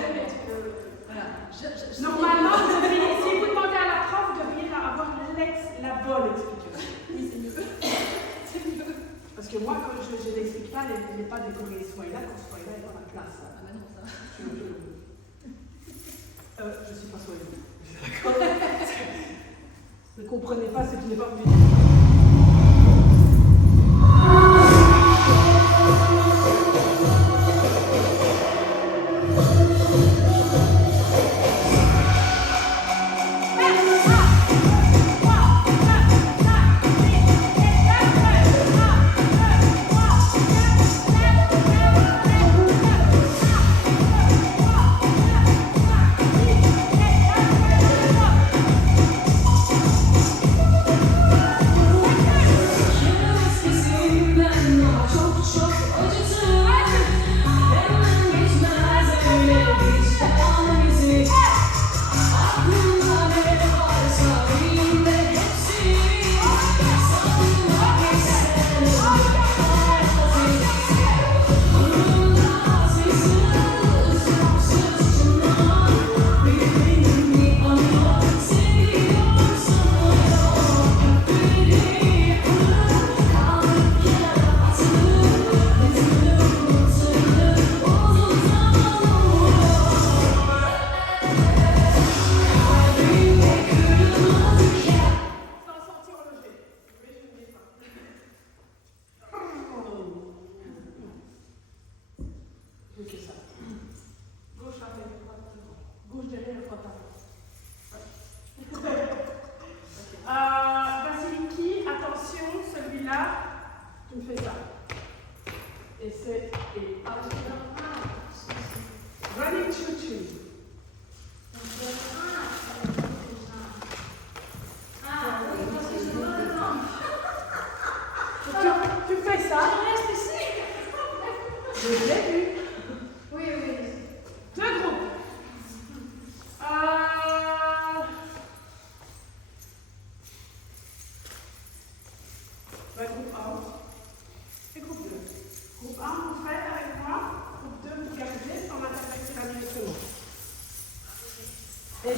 Voilà. Normalement, vous devriez, si vous demandez à la prof, vous devriez avoir la bonne explication. Oui, c'est mieux. C'est mieux. Parce que moi, quand je ne l'explique pas, il n'est pas décoré. Soit là, quand soit là, il est dans la classe. Ah ben non, ça. Je ne suis pas soignée. D'accord. Ne comprenez pas ce qui n'est pas obligé.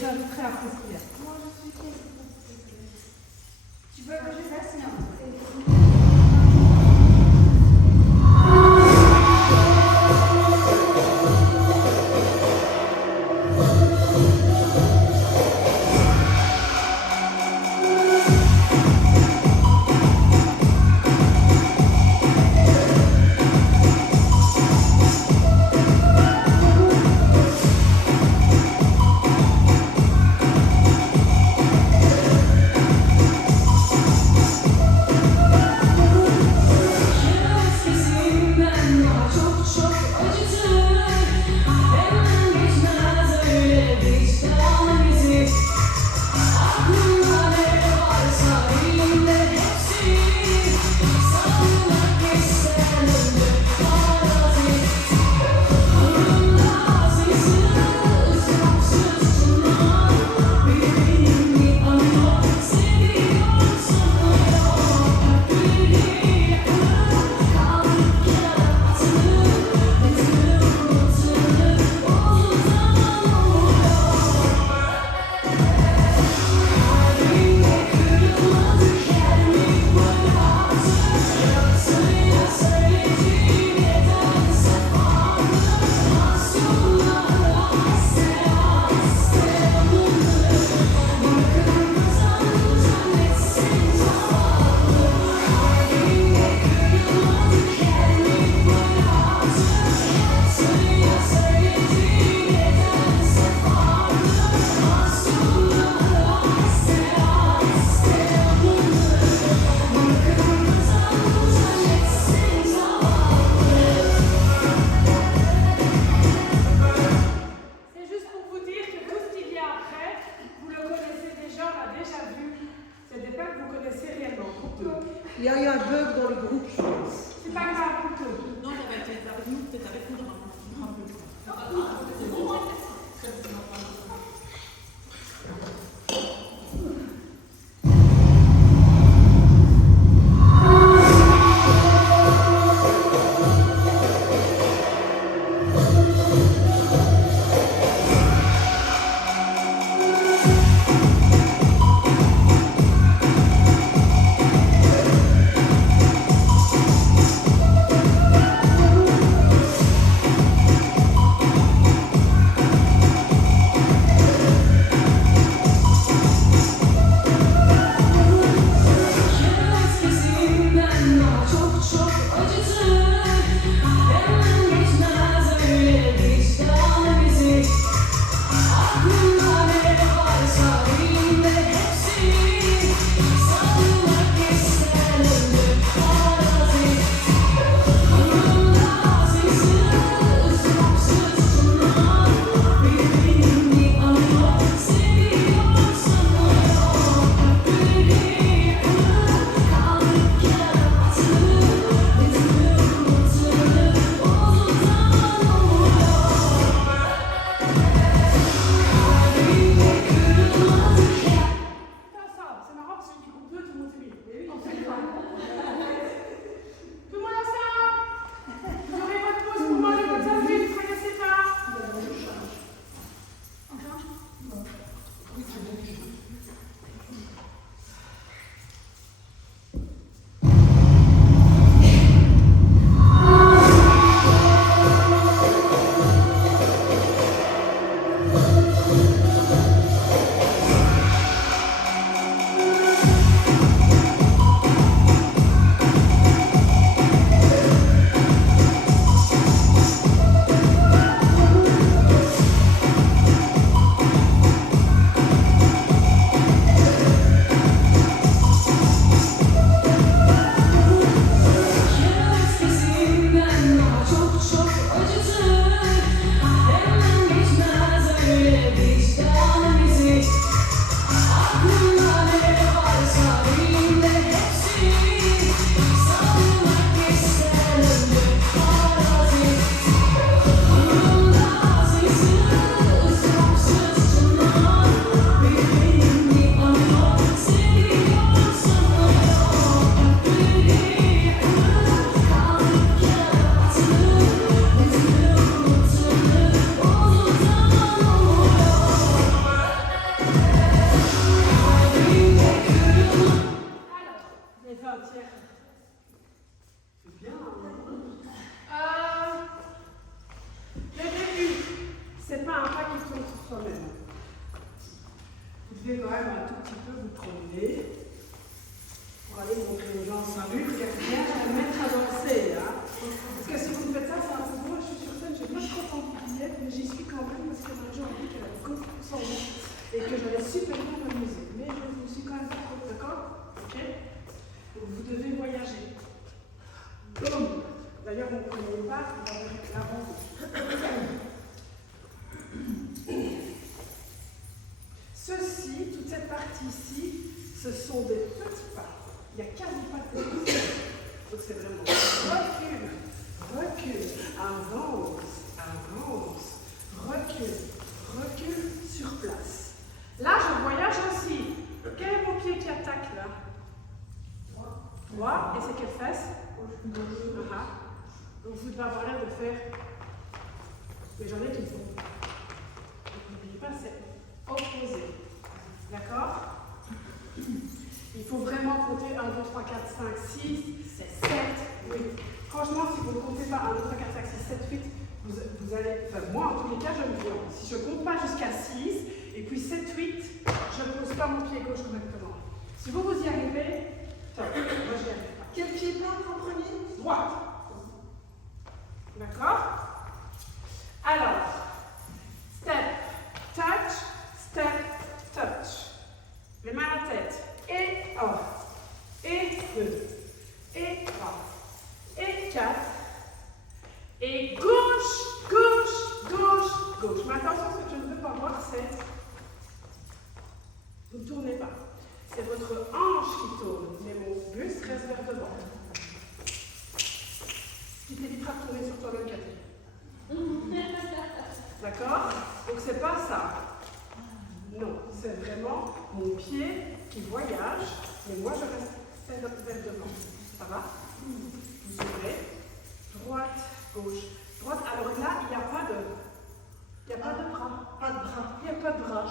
inviterai à Priscilla. Moi, je suis Facebook. Tu veux que je fasse non? pouvez quand même un tout petit peu vous promener pour aller montrer aux gens ça rue. Regardez bien, je vais me mettre à danser là. Parce que si vous me faites ça, c'est un peu drôle. Je suis sur scène, je n'ai pas trop envie d'y être, mais j'y suis quand même parce que j'ai envie qu'elle a beaucoup sans moi et que j'allais super bien m'amuser. Mais je ne suis quand même pas trop d'accord. Ok? Donc vous devez voyager. Boum! D'ailleurs, on ne connaît pas, on va avec la rencontre. Ceci, toute cette partie-ci, ce sont des petits pas. Il n'y a quasi pas de petits pas. Donc c'est vraiment recule, recule, avance, avance, recule, recule sur place. Là, je voyage aussi. Quel est mon pied qui attaque là? Droit. Et c'est quelle fesse? Voilà. Donc vous devez avoir l'air de faire. Mais j'en ai qui le font. Donc n'oubliez pas, c'est opposé. D'accord? Il faut vraiment compter 1, 2, 3, 4, 5, 6, 7, 8. Franchement, si vous ne comptez pas 1, 2, 3, 4, 5, 6, 7, 8, vous allez. Enfin, moi, en tous les cas, je me viande. Si je ne compte pas jusqu'à 6, et puis 7, 8, je ne pose pas mon pied gauche correctement. Si vous y arrivez, top. Moi, j'y arrive pas. Quel pied plat en premier? Droite. D'accord? Alors, step, touch, step, touch. Les mains à la tête. Et 1, et 2, et 3, et 4. Et gauche, gauche, gauche, gauche. Mais attention, ce que je ne veux pas voir, c'est. Vous ne tournez pas. C'est votre hanche qui tourne, mais mon buste reste vers devant. Tu t'éviteras de tourner sur toi-même, Cathy. D'accord? Donc c'est pas ça. Non, c'est vraiment mon pied qui voyage, mais moi je reste vers devant. Ça va? Vous ouvrez. Droite, gauche, droite. Alors là, il n'y a pas de. Il n'y a pas de bras. Pas de bras. Il n'y a pas de bras.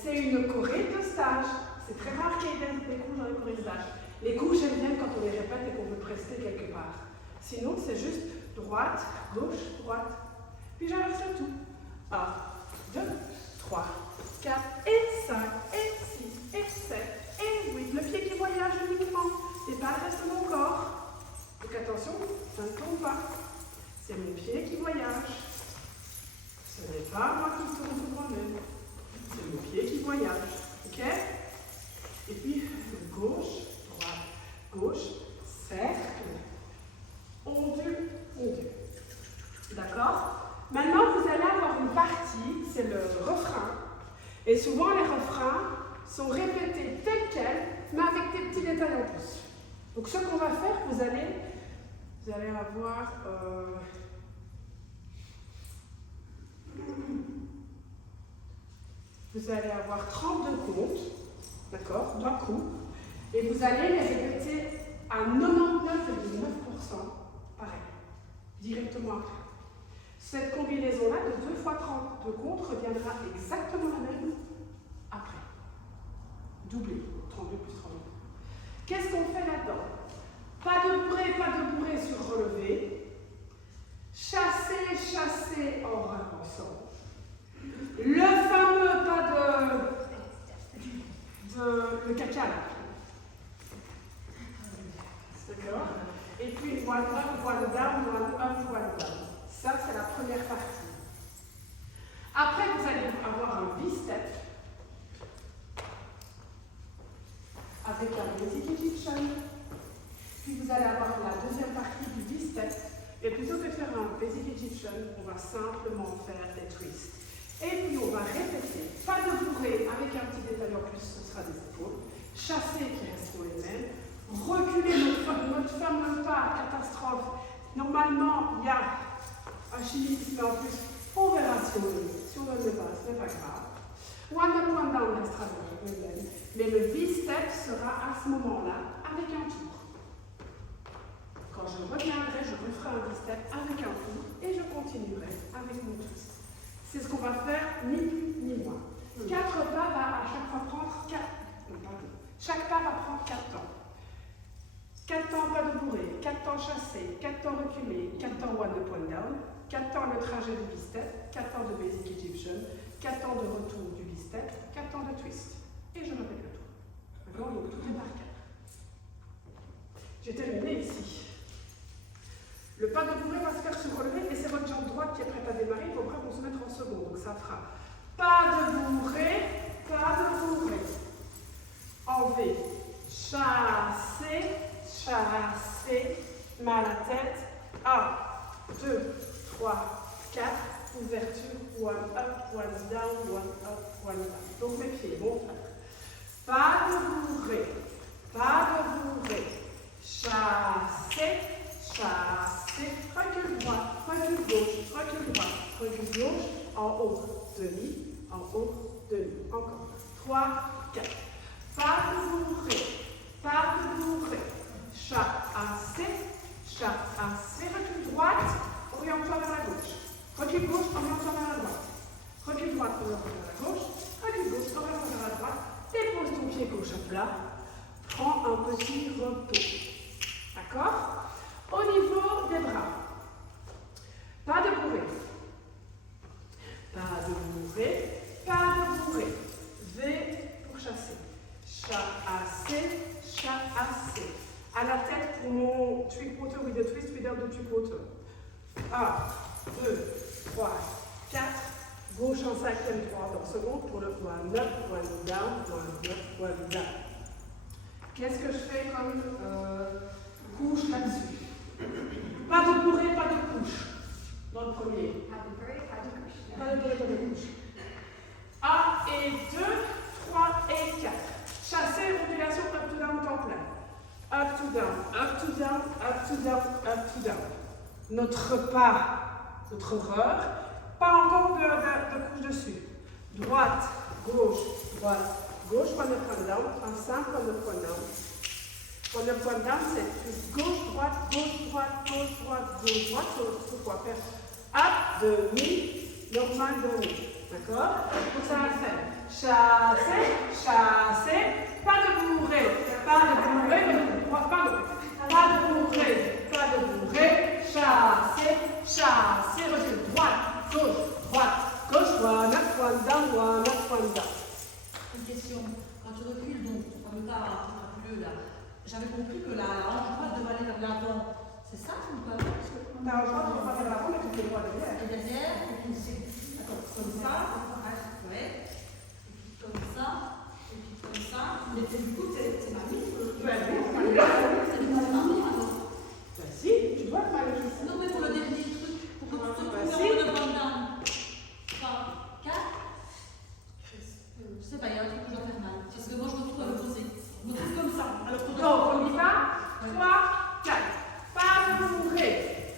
C'est une choré de stage. C'est très rare qu'il y ait des coups dans les chorés de stage. Les coups, j'aime bien quand on les répète et qu'on veut prester quelque part. Sinon, c'est juste droite, gauche, droite. Puis j'inverse le tout. 1, 2, 3, 4, et 5, et 6, et 7, et 8. Le pied qui voyage uniquement. Et pas le reste de mon corps. Donc attention, ça ne tombe pas. C'est mon pied qui voyage. Ce n'est pas moi qui tourne sur moi-même. C'est mon pied qui voyage. Ok? Et puis, gauche, droite, gauche, cercle, ondule, ondule. D'accord? Maintenant, vous allez avoir une partie, c'est le refrain. Et souvent, les refrains sont répétés tels quels, mais avec des petits détails en plus. Donc, ce qu'on va faire, vous allez avoir... Vous allez avoir 32 comptes, d'accord, d'un coup, et vous allez les répéter à 99,9% pareil, directement après. Cette combinaison-là de 2 fois 32 comptes reviendra exactement la même après. Doublé, 32 plus 32. Qu'est-ce qu'on fait là-dedans? Pas de bourré sur relevé. Chasser, chasser en ramassant. Le fameux pas de le caca là. D'accord? Et puis one up, one down, one up, one down. Ça, c'est la première partie. Après, vous allez avoir un B-step avec un basic Egyptian. Puis vous allez avoir la deuxième partie du B-step. Et plutôt que de faire un basic Egyptian, on va simplement faire des twists. Et puis on va répéter, pas de bourré avec un petit détail en plus, ce sera des épaules. Chasser qui resteront les mêmes. Reculer notre fameux pas catastrophe. Normalement, il y a un chimisme en plus. On verra si on ne le met pas, ce n'est pas grave. One up, one down restera le même. Mais le B-step sera à ce moment-là avec un tour. Quand je reviendrai, je referai un B-step avec un tour et je continuerai avec mon twist. C'est ce qu'on va faire, ni plus ni moins. 4 pas va à chaque fois prendre 4. Non, pardon. Chaque pas va prendre 4 temps. 4 temps pas de bourré, 4 temps chassé, 4 temps reculé, 4 temps one up, one down, 4 temps le trajet du B-step, 4 temps de basic Egyptian, 4 temps de retour du B-step, 4 temps de twist. Et je répète le tour. D'accord? Donc tout est par quatre. J'ai terminé ici. Le pas de bourré va se faire se relever et c'est votre jambe droite qui est prête à démarrer. Vos bras vont se mettre en second. Donc ça fera pas de bourré, pas de bourré. En V. Chasser, chasser. Mal à la tête. 1, 2, 3, 4. Ouverture. One up, one down, one up, one down. Donc mes pieds vont faire. Pas de bourré, pas de bourré. Chasser, chasser. Recule droit, recule gauche, recule droit, recule gauche. En haut, demi, en haut, demi. Encore. 3, 4. Pas de bourré, pas de bourré. Chasser, chasser. Recule droite, oriente-toi vers la gauche. Recule gauche, oriente-toi vers la droite. Recule droite, oriente-toi vers la gauche. Recule gauche, oriente-toi vers la droite. Dépose ton pied gauche à plat. Prends un petit repos. D'accord? Au niveau des bras. Pas de bourré. Pas de bourré. Pas de bourré. V pour chasser. Chasser, chasser. À la tête pour mon three-quarter with a twist without the three-quarter. 1, 2, 3, 4. Gauche en cinquième, droite en seconde pour le one up, one down, one up, one down. Qu'est-ce que je fais comme couche là-dessus? Pas de bourré, pas de couche. Dans le premier. Pas de bourré, pas de couche. Pas de bourré, pas de couche. 1 et 2, 3 et 4. Chasser, ondulation, up to down, temps plein. Up to down, up to down, up to down, up to down. Notre pas, notre horreur. Pas encore de couche dessus. Droite, gauche, one up, one down. Un simple one up, one down. One up, one down, c'est gauche, droite, gauche, droite, gauche, droite, gauche, droite. Il faut quoi faire? Up, demi, normal, demi. D'accord? Donc ça va faire chasser, chasser. Pas de bourré, pas de bourré, pardon. Pas de bourré, pas de bourré. Chasser, chasser, recule droite. Gauche, one up, one down, one up, one down. Une question. Quand tu recules, donc, ton fameux pas bleu là, j'avais compris que la hanche droite devait aller vers l'avant. C'est ça ou pas? T'as un droit de pas vers l'avant, mais tu fais le droit derrière. Et derrière, attends, comme ça, ouais, et puis comme ça, et puis comme ça. Mais du coup, c'est ma vie. C'est ma vie alors. Ben si, tu dois te mal ici. Non, mais pour le dernier truc, pour que tu te Bah, trouves si. dans le down. 3, 4. Je sais pas, il y a un truc que je dois faire mal. Parce que moi, je me trouve à l'opposé. Je me trouve comme ça. Alors que Donc, on y va. 3, 4. Pas de bourré,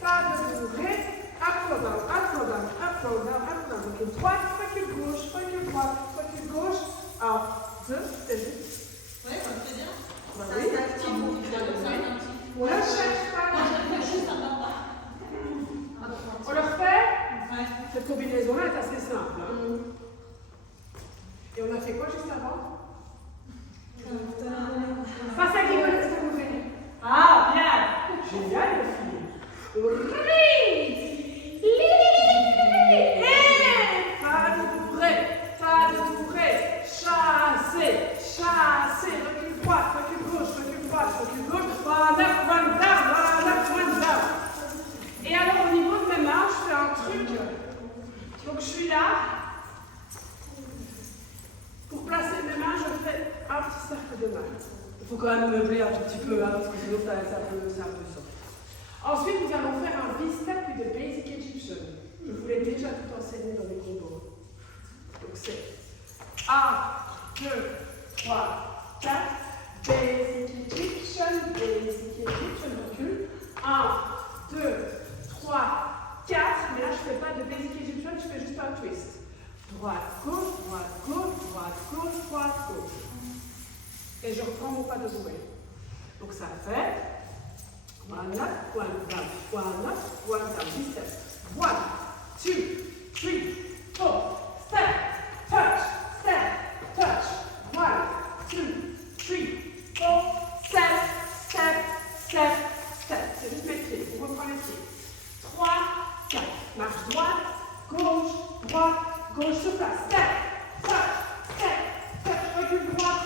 pas de bourré. Up, down, up, down, up, down, up, down. Recule droite, recule gauche, recule droite, recule gauche. 1, 2, c'est juste. ouais, ça me fait bien. Bah Ça, oui. c'est actif. Comme ça, c'est actif. On ne cherche pas. Moi, j'arrive juste à m'en bas. On le refait. Ouais. Cette combinaison-là est assez simple. Hein. Et on a fait quoi juste avant? Face à qui connaît ce que vous faites? Ah, bien! Génial, les filles! Pas de bourré, pas de bourré. Chasser, chasser. Recule droite, recule gauche, recule droite, recule gauche. One up, one down, one up, one down. Et alors, au niveau de mes mains, je fais un truc. Donc, je suis là. Pour placer mes mains, je fais un petit cercle de mains. Il faut quand même meubler un tout petit peu, hein, parce que sinon c'est un peu ça. Ensuite, nous allons faire un V-step puis de Basic Egyptian. Je vous l'ai déjà tout enseigné dans les combos. Donc c'est 1, 2, 3, 4. Basic Egyptian, recule. 1, 2, 3, 4. Mais là, je ne fais pas de Basic Egyptian, je fais juste un twist. Droite, gauche, droite, gauche, droite, gauche, droite, gauche. Et je reprends mon pas de bourré. Donc ça fait one up, one down, one up, one down. 10 steps. 1, 2, 3, 4. Step, touch, step, touch. 1, 2, 3, 4. Step, step, step, step. C'est juste mes pieds. On reprend les pieds. 3, 4. Marche droite, gauche, droite. Gauche sur place. Step, touch, step, touch. Recule droite.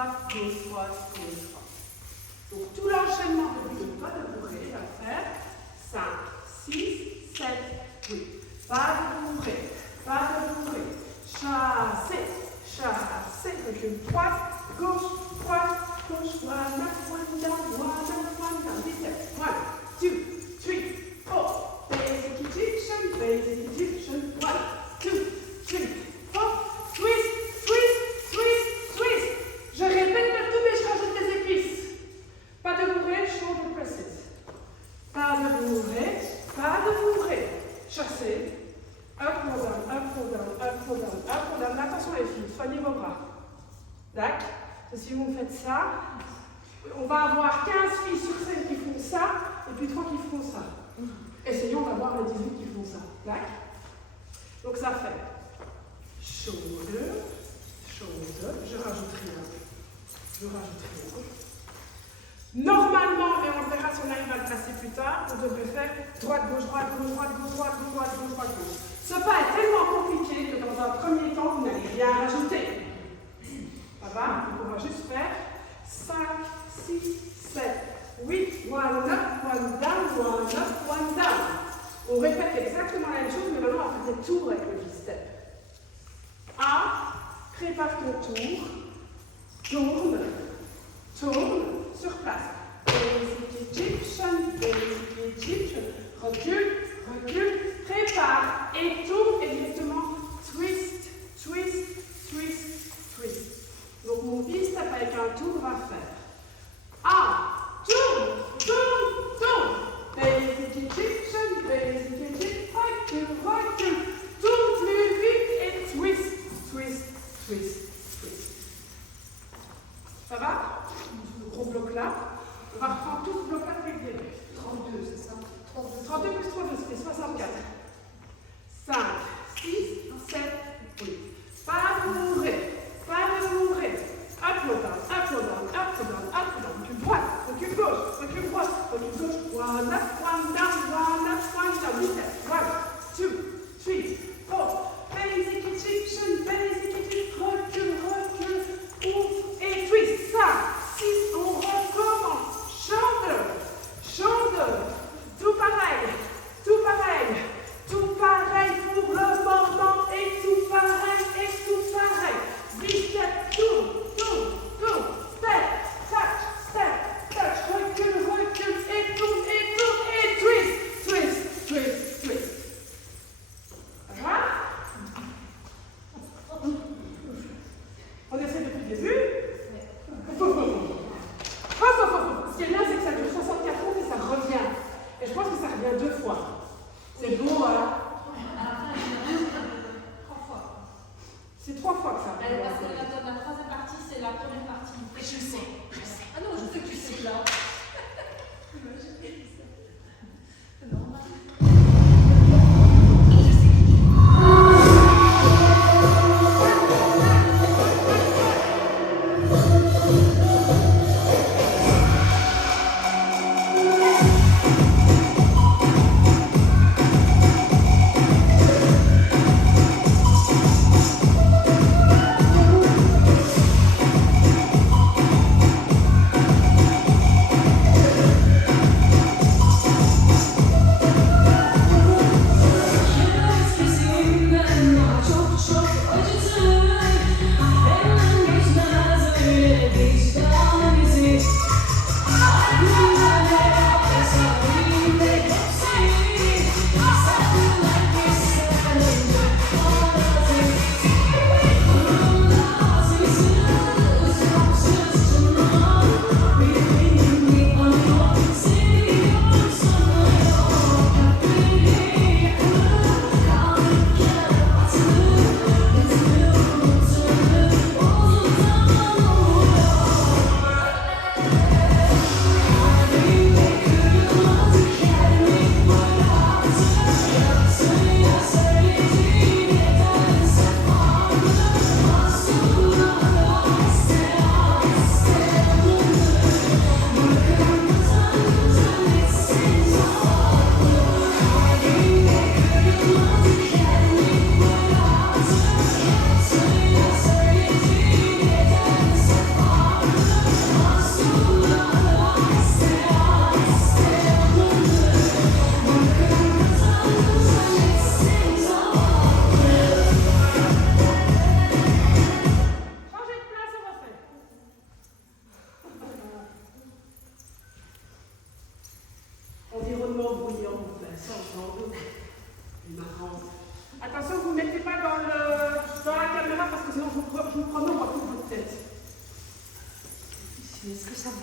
droite, gauche, droite, gauche, droite. Donc tout l'enchaînement de pas de bourrée va faire 5, 6, 7, 8. Pas de bourrée, pas de bourrée. Chassez, chassez, recule droite, gauche, droite, gauche, one up, one down, one up, one down. 17, 1, 2, 3, 4. Basic Egyptian, 1, 2, 3, 4. Twist, twist, twist, twist. Je répète le tout, mais je rajoute des épices. Pas de bourrée, shoulder presses. Pas de bourrée, pas de bourrée. Chassez. Up, down, up, down, up, down, up, down. Attention les filles, soignez vos bras. D'accord? Si vous faites ça, on va avoir 15 filles sur scène qui font ça, et puis 3 qui feront ça. Essayons d'avoir les 18 qui font ça. D'accord? Donc ça fait shoulder, shoulder, je rajoute rien. Normalement, et on verra si on arrive à le placer plus tard, on devrait faire droite, gauche, droite, gauche, droite, gauche, droite, gauche, droite, gauche, droite, gauche. Ce pas est tellement compliqué que dans un premier temps, vous n'allez rien rajouter. Ça va? Donc on va juste faire 5, 6, 7, 8, 1 up, 1 down, 1 up, 1 down. On répète exactement la même chose, mais maintenant on va faire des tours avec le V-step. 1, prépare ton tour, tourne, tourne, sur place. Basic Egyptian, recule, recule, prépare et tourne et directement twist, twist, twist, twist. Donc mon V-step avec un tour va faire 1, tourne, tourne, tourne. Basic Egyptian, recule, recule, tourne plus vite et twist, twist, twist, twist. Ça va? Le gros bloc là. On va reprendre tout ce bloc là depuis le début. 32, c'est ça? 32 plus 32, ça fait 64. 5, 6, 7, 8. Pas de bourrée, pas de bourrée. Up, down, up, down, up, down, up, down. Recule droite, recule gauche, recule droite, recule gauche. 1 up, 1 down, 1 up, 1 down. 1, 2, 3, 4. Basic Egyptian, recule, recule, ouvre et twist. 5, 6, on recommence. Shoulder, shoulder. Tout pareil, tout pareil, tout pareil pour le moment et tout pareil, V-step, tourne, tourne, tourne, step, touch, recule, recule et tourne et twist, twist, twist, twist. Ça va? On essaie depuis le début. Ce qui est bien, c'est que ça dure 64 secondes et ça revient. Et je pense que ça revient 2 fois. C'est beau, hein? 3 fois. C'est 3 fois que ça Parce revient. que la troisième partie, c'est la première partie. Je sais. Ah non, je sais que tu sais là. C'est normal. Est-ce que ça va?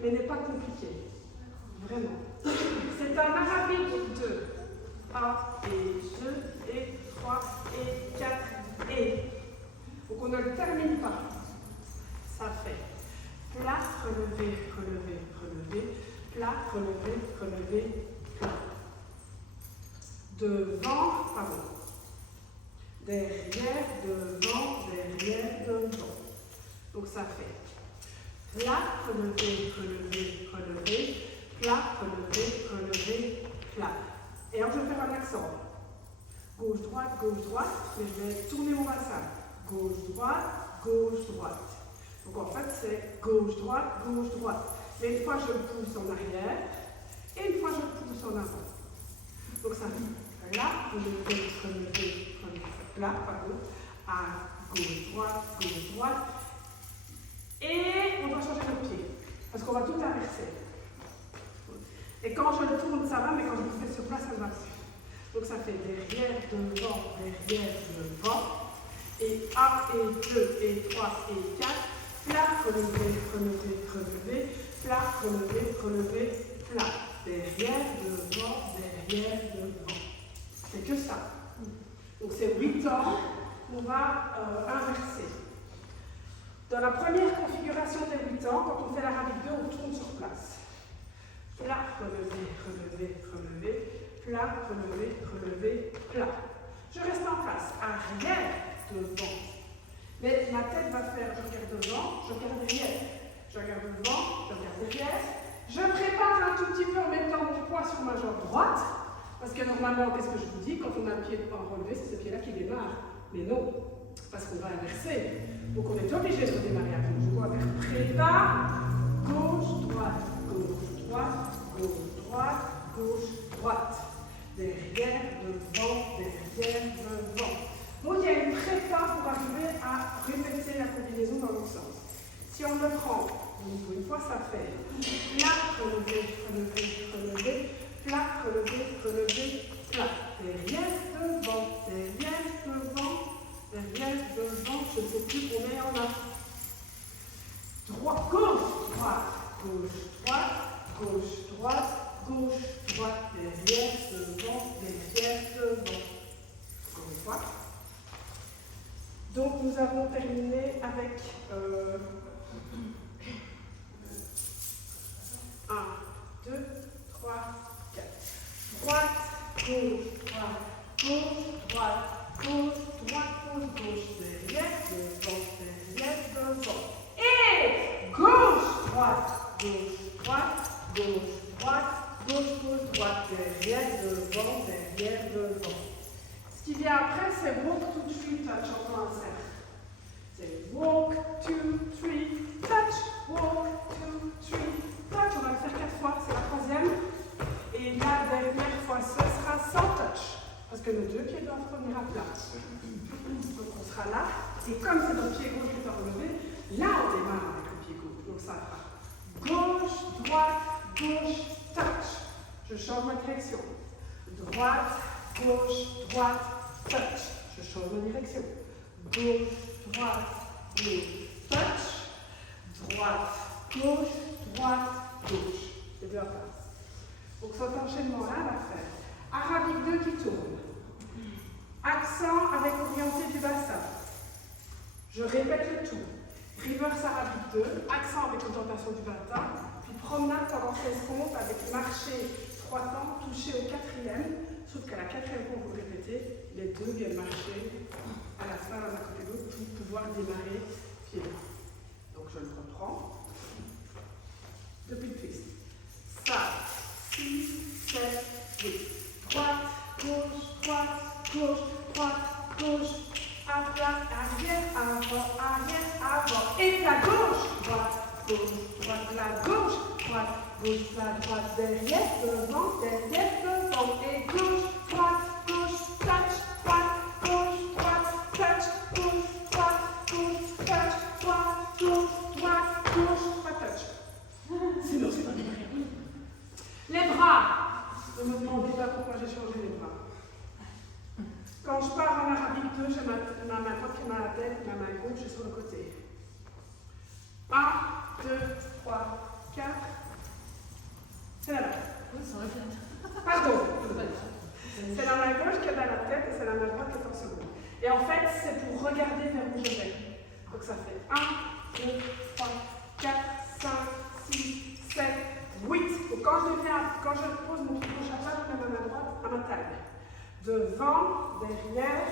Mais n'est pas compliqué, vraiment. C'est un arabique de 1 et 2 et 3 et 4 et. Donc on ne le termine pas. Ça fait plat, relevé, relevé, relevé, plat, relevé, relevé, plat. Devant, pardon. Derrière, devant, derrière, devant. Donc ça fait plat, relevé, relevé, relevé, plat, relevé, relevé, plat. Et alors je vais faire un accent. Gauche, droite, mais je vais tourner mon bassin. Gauche, droite. Donc en fait c'est gauche, droite. Mais une fois je le pousse en arrière et une fois je le pousse en avant. Donc ça fait plat, relevé, relevé, relevé, plat, pardon, à gauche, droite. Et on va changer de pied, parce qu'on va tout inverser. Et quand je le tourne, ça va, mais quand je le fais sur place, ça ne va plus. Donc ça fait derrière, devant. Et 1, et 2, et 3, et 4. Plat, relevé, plat, relevé, plat. Derrière, devant. C'est que ça. Donc c'est 8 temps qu'on va inverser. Dans la première configuration des 8 temps, quand on fait l'arabique 2, on tourne sur place. Plat, relevé, plat, relevé, plat. Je reste en place, arrière, devant. Mais ma tête va faire, je regarde devant, je regarde derrière. Je regarde devant, je regarde derrière. Je prépare un tout petit peu en mettant mon poids sur ma jambe droite. Parce que normalement, qu'est-ce que je vous dis? Quand on a le pied en relevé, c'est ce pied-là qui démarre. Mais non, parce qu'on va inverser. Donc on est obligé de redémarrer à gauche. On va faire prépa, gauche, droite. Derrière, devant. Si on le prend, donc une fois ça fait plat, relevé, relevé, relevé, plat, relevé, relevé, plat. Derrière, devant, derrière, devant, derrière, devant, je ne sais plus combien on a. Droite, gauche, droite, gauche, droite, gauche, droite, gauche, droite, derrière, devant, derrière, devant. Encore une fois. Donc nous avons terminé avec 1, 2, 3, 4. Droite, gauche, droite, gauche, droite, gauche, droite, gauche, gauche, derrière, devant, derrière, devant. Et gauche, droite, gauche, droite, gauche, droite, gauche, gauche, droite, derrière, devant, derrière, devant. Ce qui vient après, c'est walk, 2, 3, touch en faisant un cercle. C'est walk, 2, 3, touch, walk, 2, 3, touch. On va le faire 4 fois, c'est la 3e. Et la dernière fois, ce sera sans touch. Parce que nos 2 pieds doivent revenir à plat. Donc on sera là. Et comme c'est notre pied gauche qui est relevé, là on démarre avec le pied gauche. Donc ça fera gauche, droite, gauche, touch. Je change ma direction. Droite, gauche, droite, touch. Je change ma direction. Gauche, droite, gauche, touch. Droite, gauche, droite, gauche. Les deux en place. Donc cet enchaînement-là, on va faire arabique 2 qui tourne. Accent avec orienté du bassin. Je répète le tout. Reverse arabique 2, accent avec orientation du bassin, puis promenade pendant 16 secondes avec marcher 3 temps, toucher au 4e, sauf qu'à la 4e fois vous répétez, les 2 viennent marcher à la fin l'un à côté de l'autre pour pouvoir démarrer pied droit. Donc je le reprends. Depuis le twist. 5, 6, 7, 8. Droite, gauche, droite, gauche, droite, gauche. À plat, arrière, avant. Et la gauche, droite, la gauche, droite, droite, derrière, devant, et gauche, touch, droite, gauche, touch, gauche, droite, touch, touch. Sinon, c'est pas bien. Les bras. Ne me demandez pas pourquoi j'ai changé les bras. Quand je pars en arabique 2, j'ai ma main droite qui est à la tête, ma main gauche est sur le côté. 1, 2, 3, 4. C'est la main. Pardon. C'est la main gauche qui est à la tête et c'est la main droite qui est en seconde. Et en fait, c'est pour regarder vers où je vais. Donc ça fait 1, 2, 3, 4, 5, 6, 7, 8. Donc quand je pose mon pied gauche à plat, je mets ma main droite à ma taille. Devant, derrière,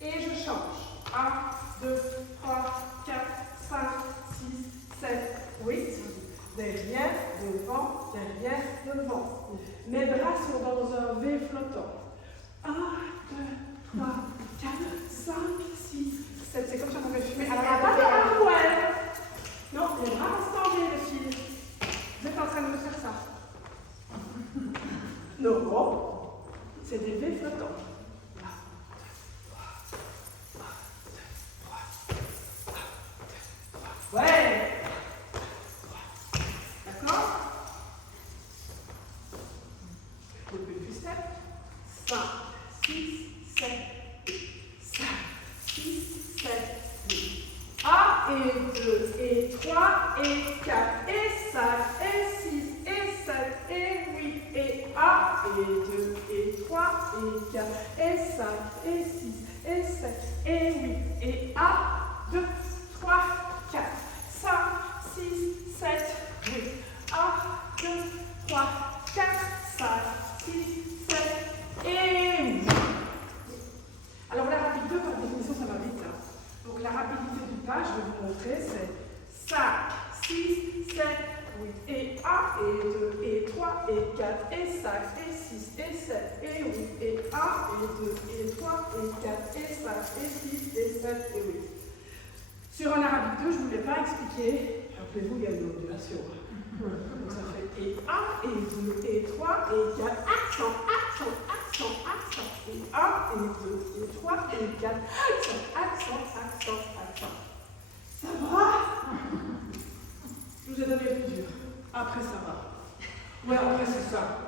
et je change. 1, 2, 3, 4, 5, 6, 7, 8. Derrière, devant. Mes bras sont dans un V flottant. 1, 2, 3, 4, 5, 6, 7. C'est comme ça qu'on va fumer. Alors, il n'y a pas de ramouelle. Non, les bras restent en V, les filles. Vous êtes en train de me faire ça. Non, c'est des V flottants. 1, 2, 3, 4, 5, 6, 7, 8. Ouais. D'accord? Depuis le step. 5, 6, 7, 8. 5, 6, 7, 8. 1 et 2 et 3 et 4 et 5 et 6 et 7 et 8 et 1 et 2 et 3 et 4 et 5 et 6 et 7 et 8 et 1, 2, 3, 4, 5, 6, 7, 8. 1, 2, 3, 4, 5, 6, 7 et 8. Alors la rapide 2, par définition, ça va vite. Donc la rapidité du pas, je vais vous montrer, c'est 5, 6, 7, 8 et 1 et 2 et 3 et 4 et 5 et 6 et 7 et 8 et 1 et 2 et 3 et 4 et 5 et 6 et 7 et 8. Sur un arabique 2, je ne vous l'ai pas expliqué. Rappelez-vous, il y a une modulation. Donc ça fait et 1 et 2 et 3 et 4, accent. Et 1 et 2 et 3 et 4, accent. Ça va? Je vous ai donné le plus dur. Après, ça va. Ouais, après, c'est ça.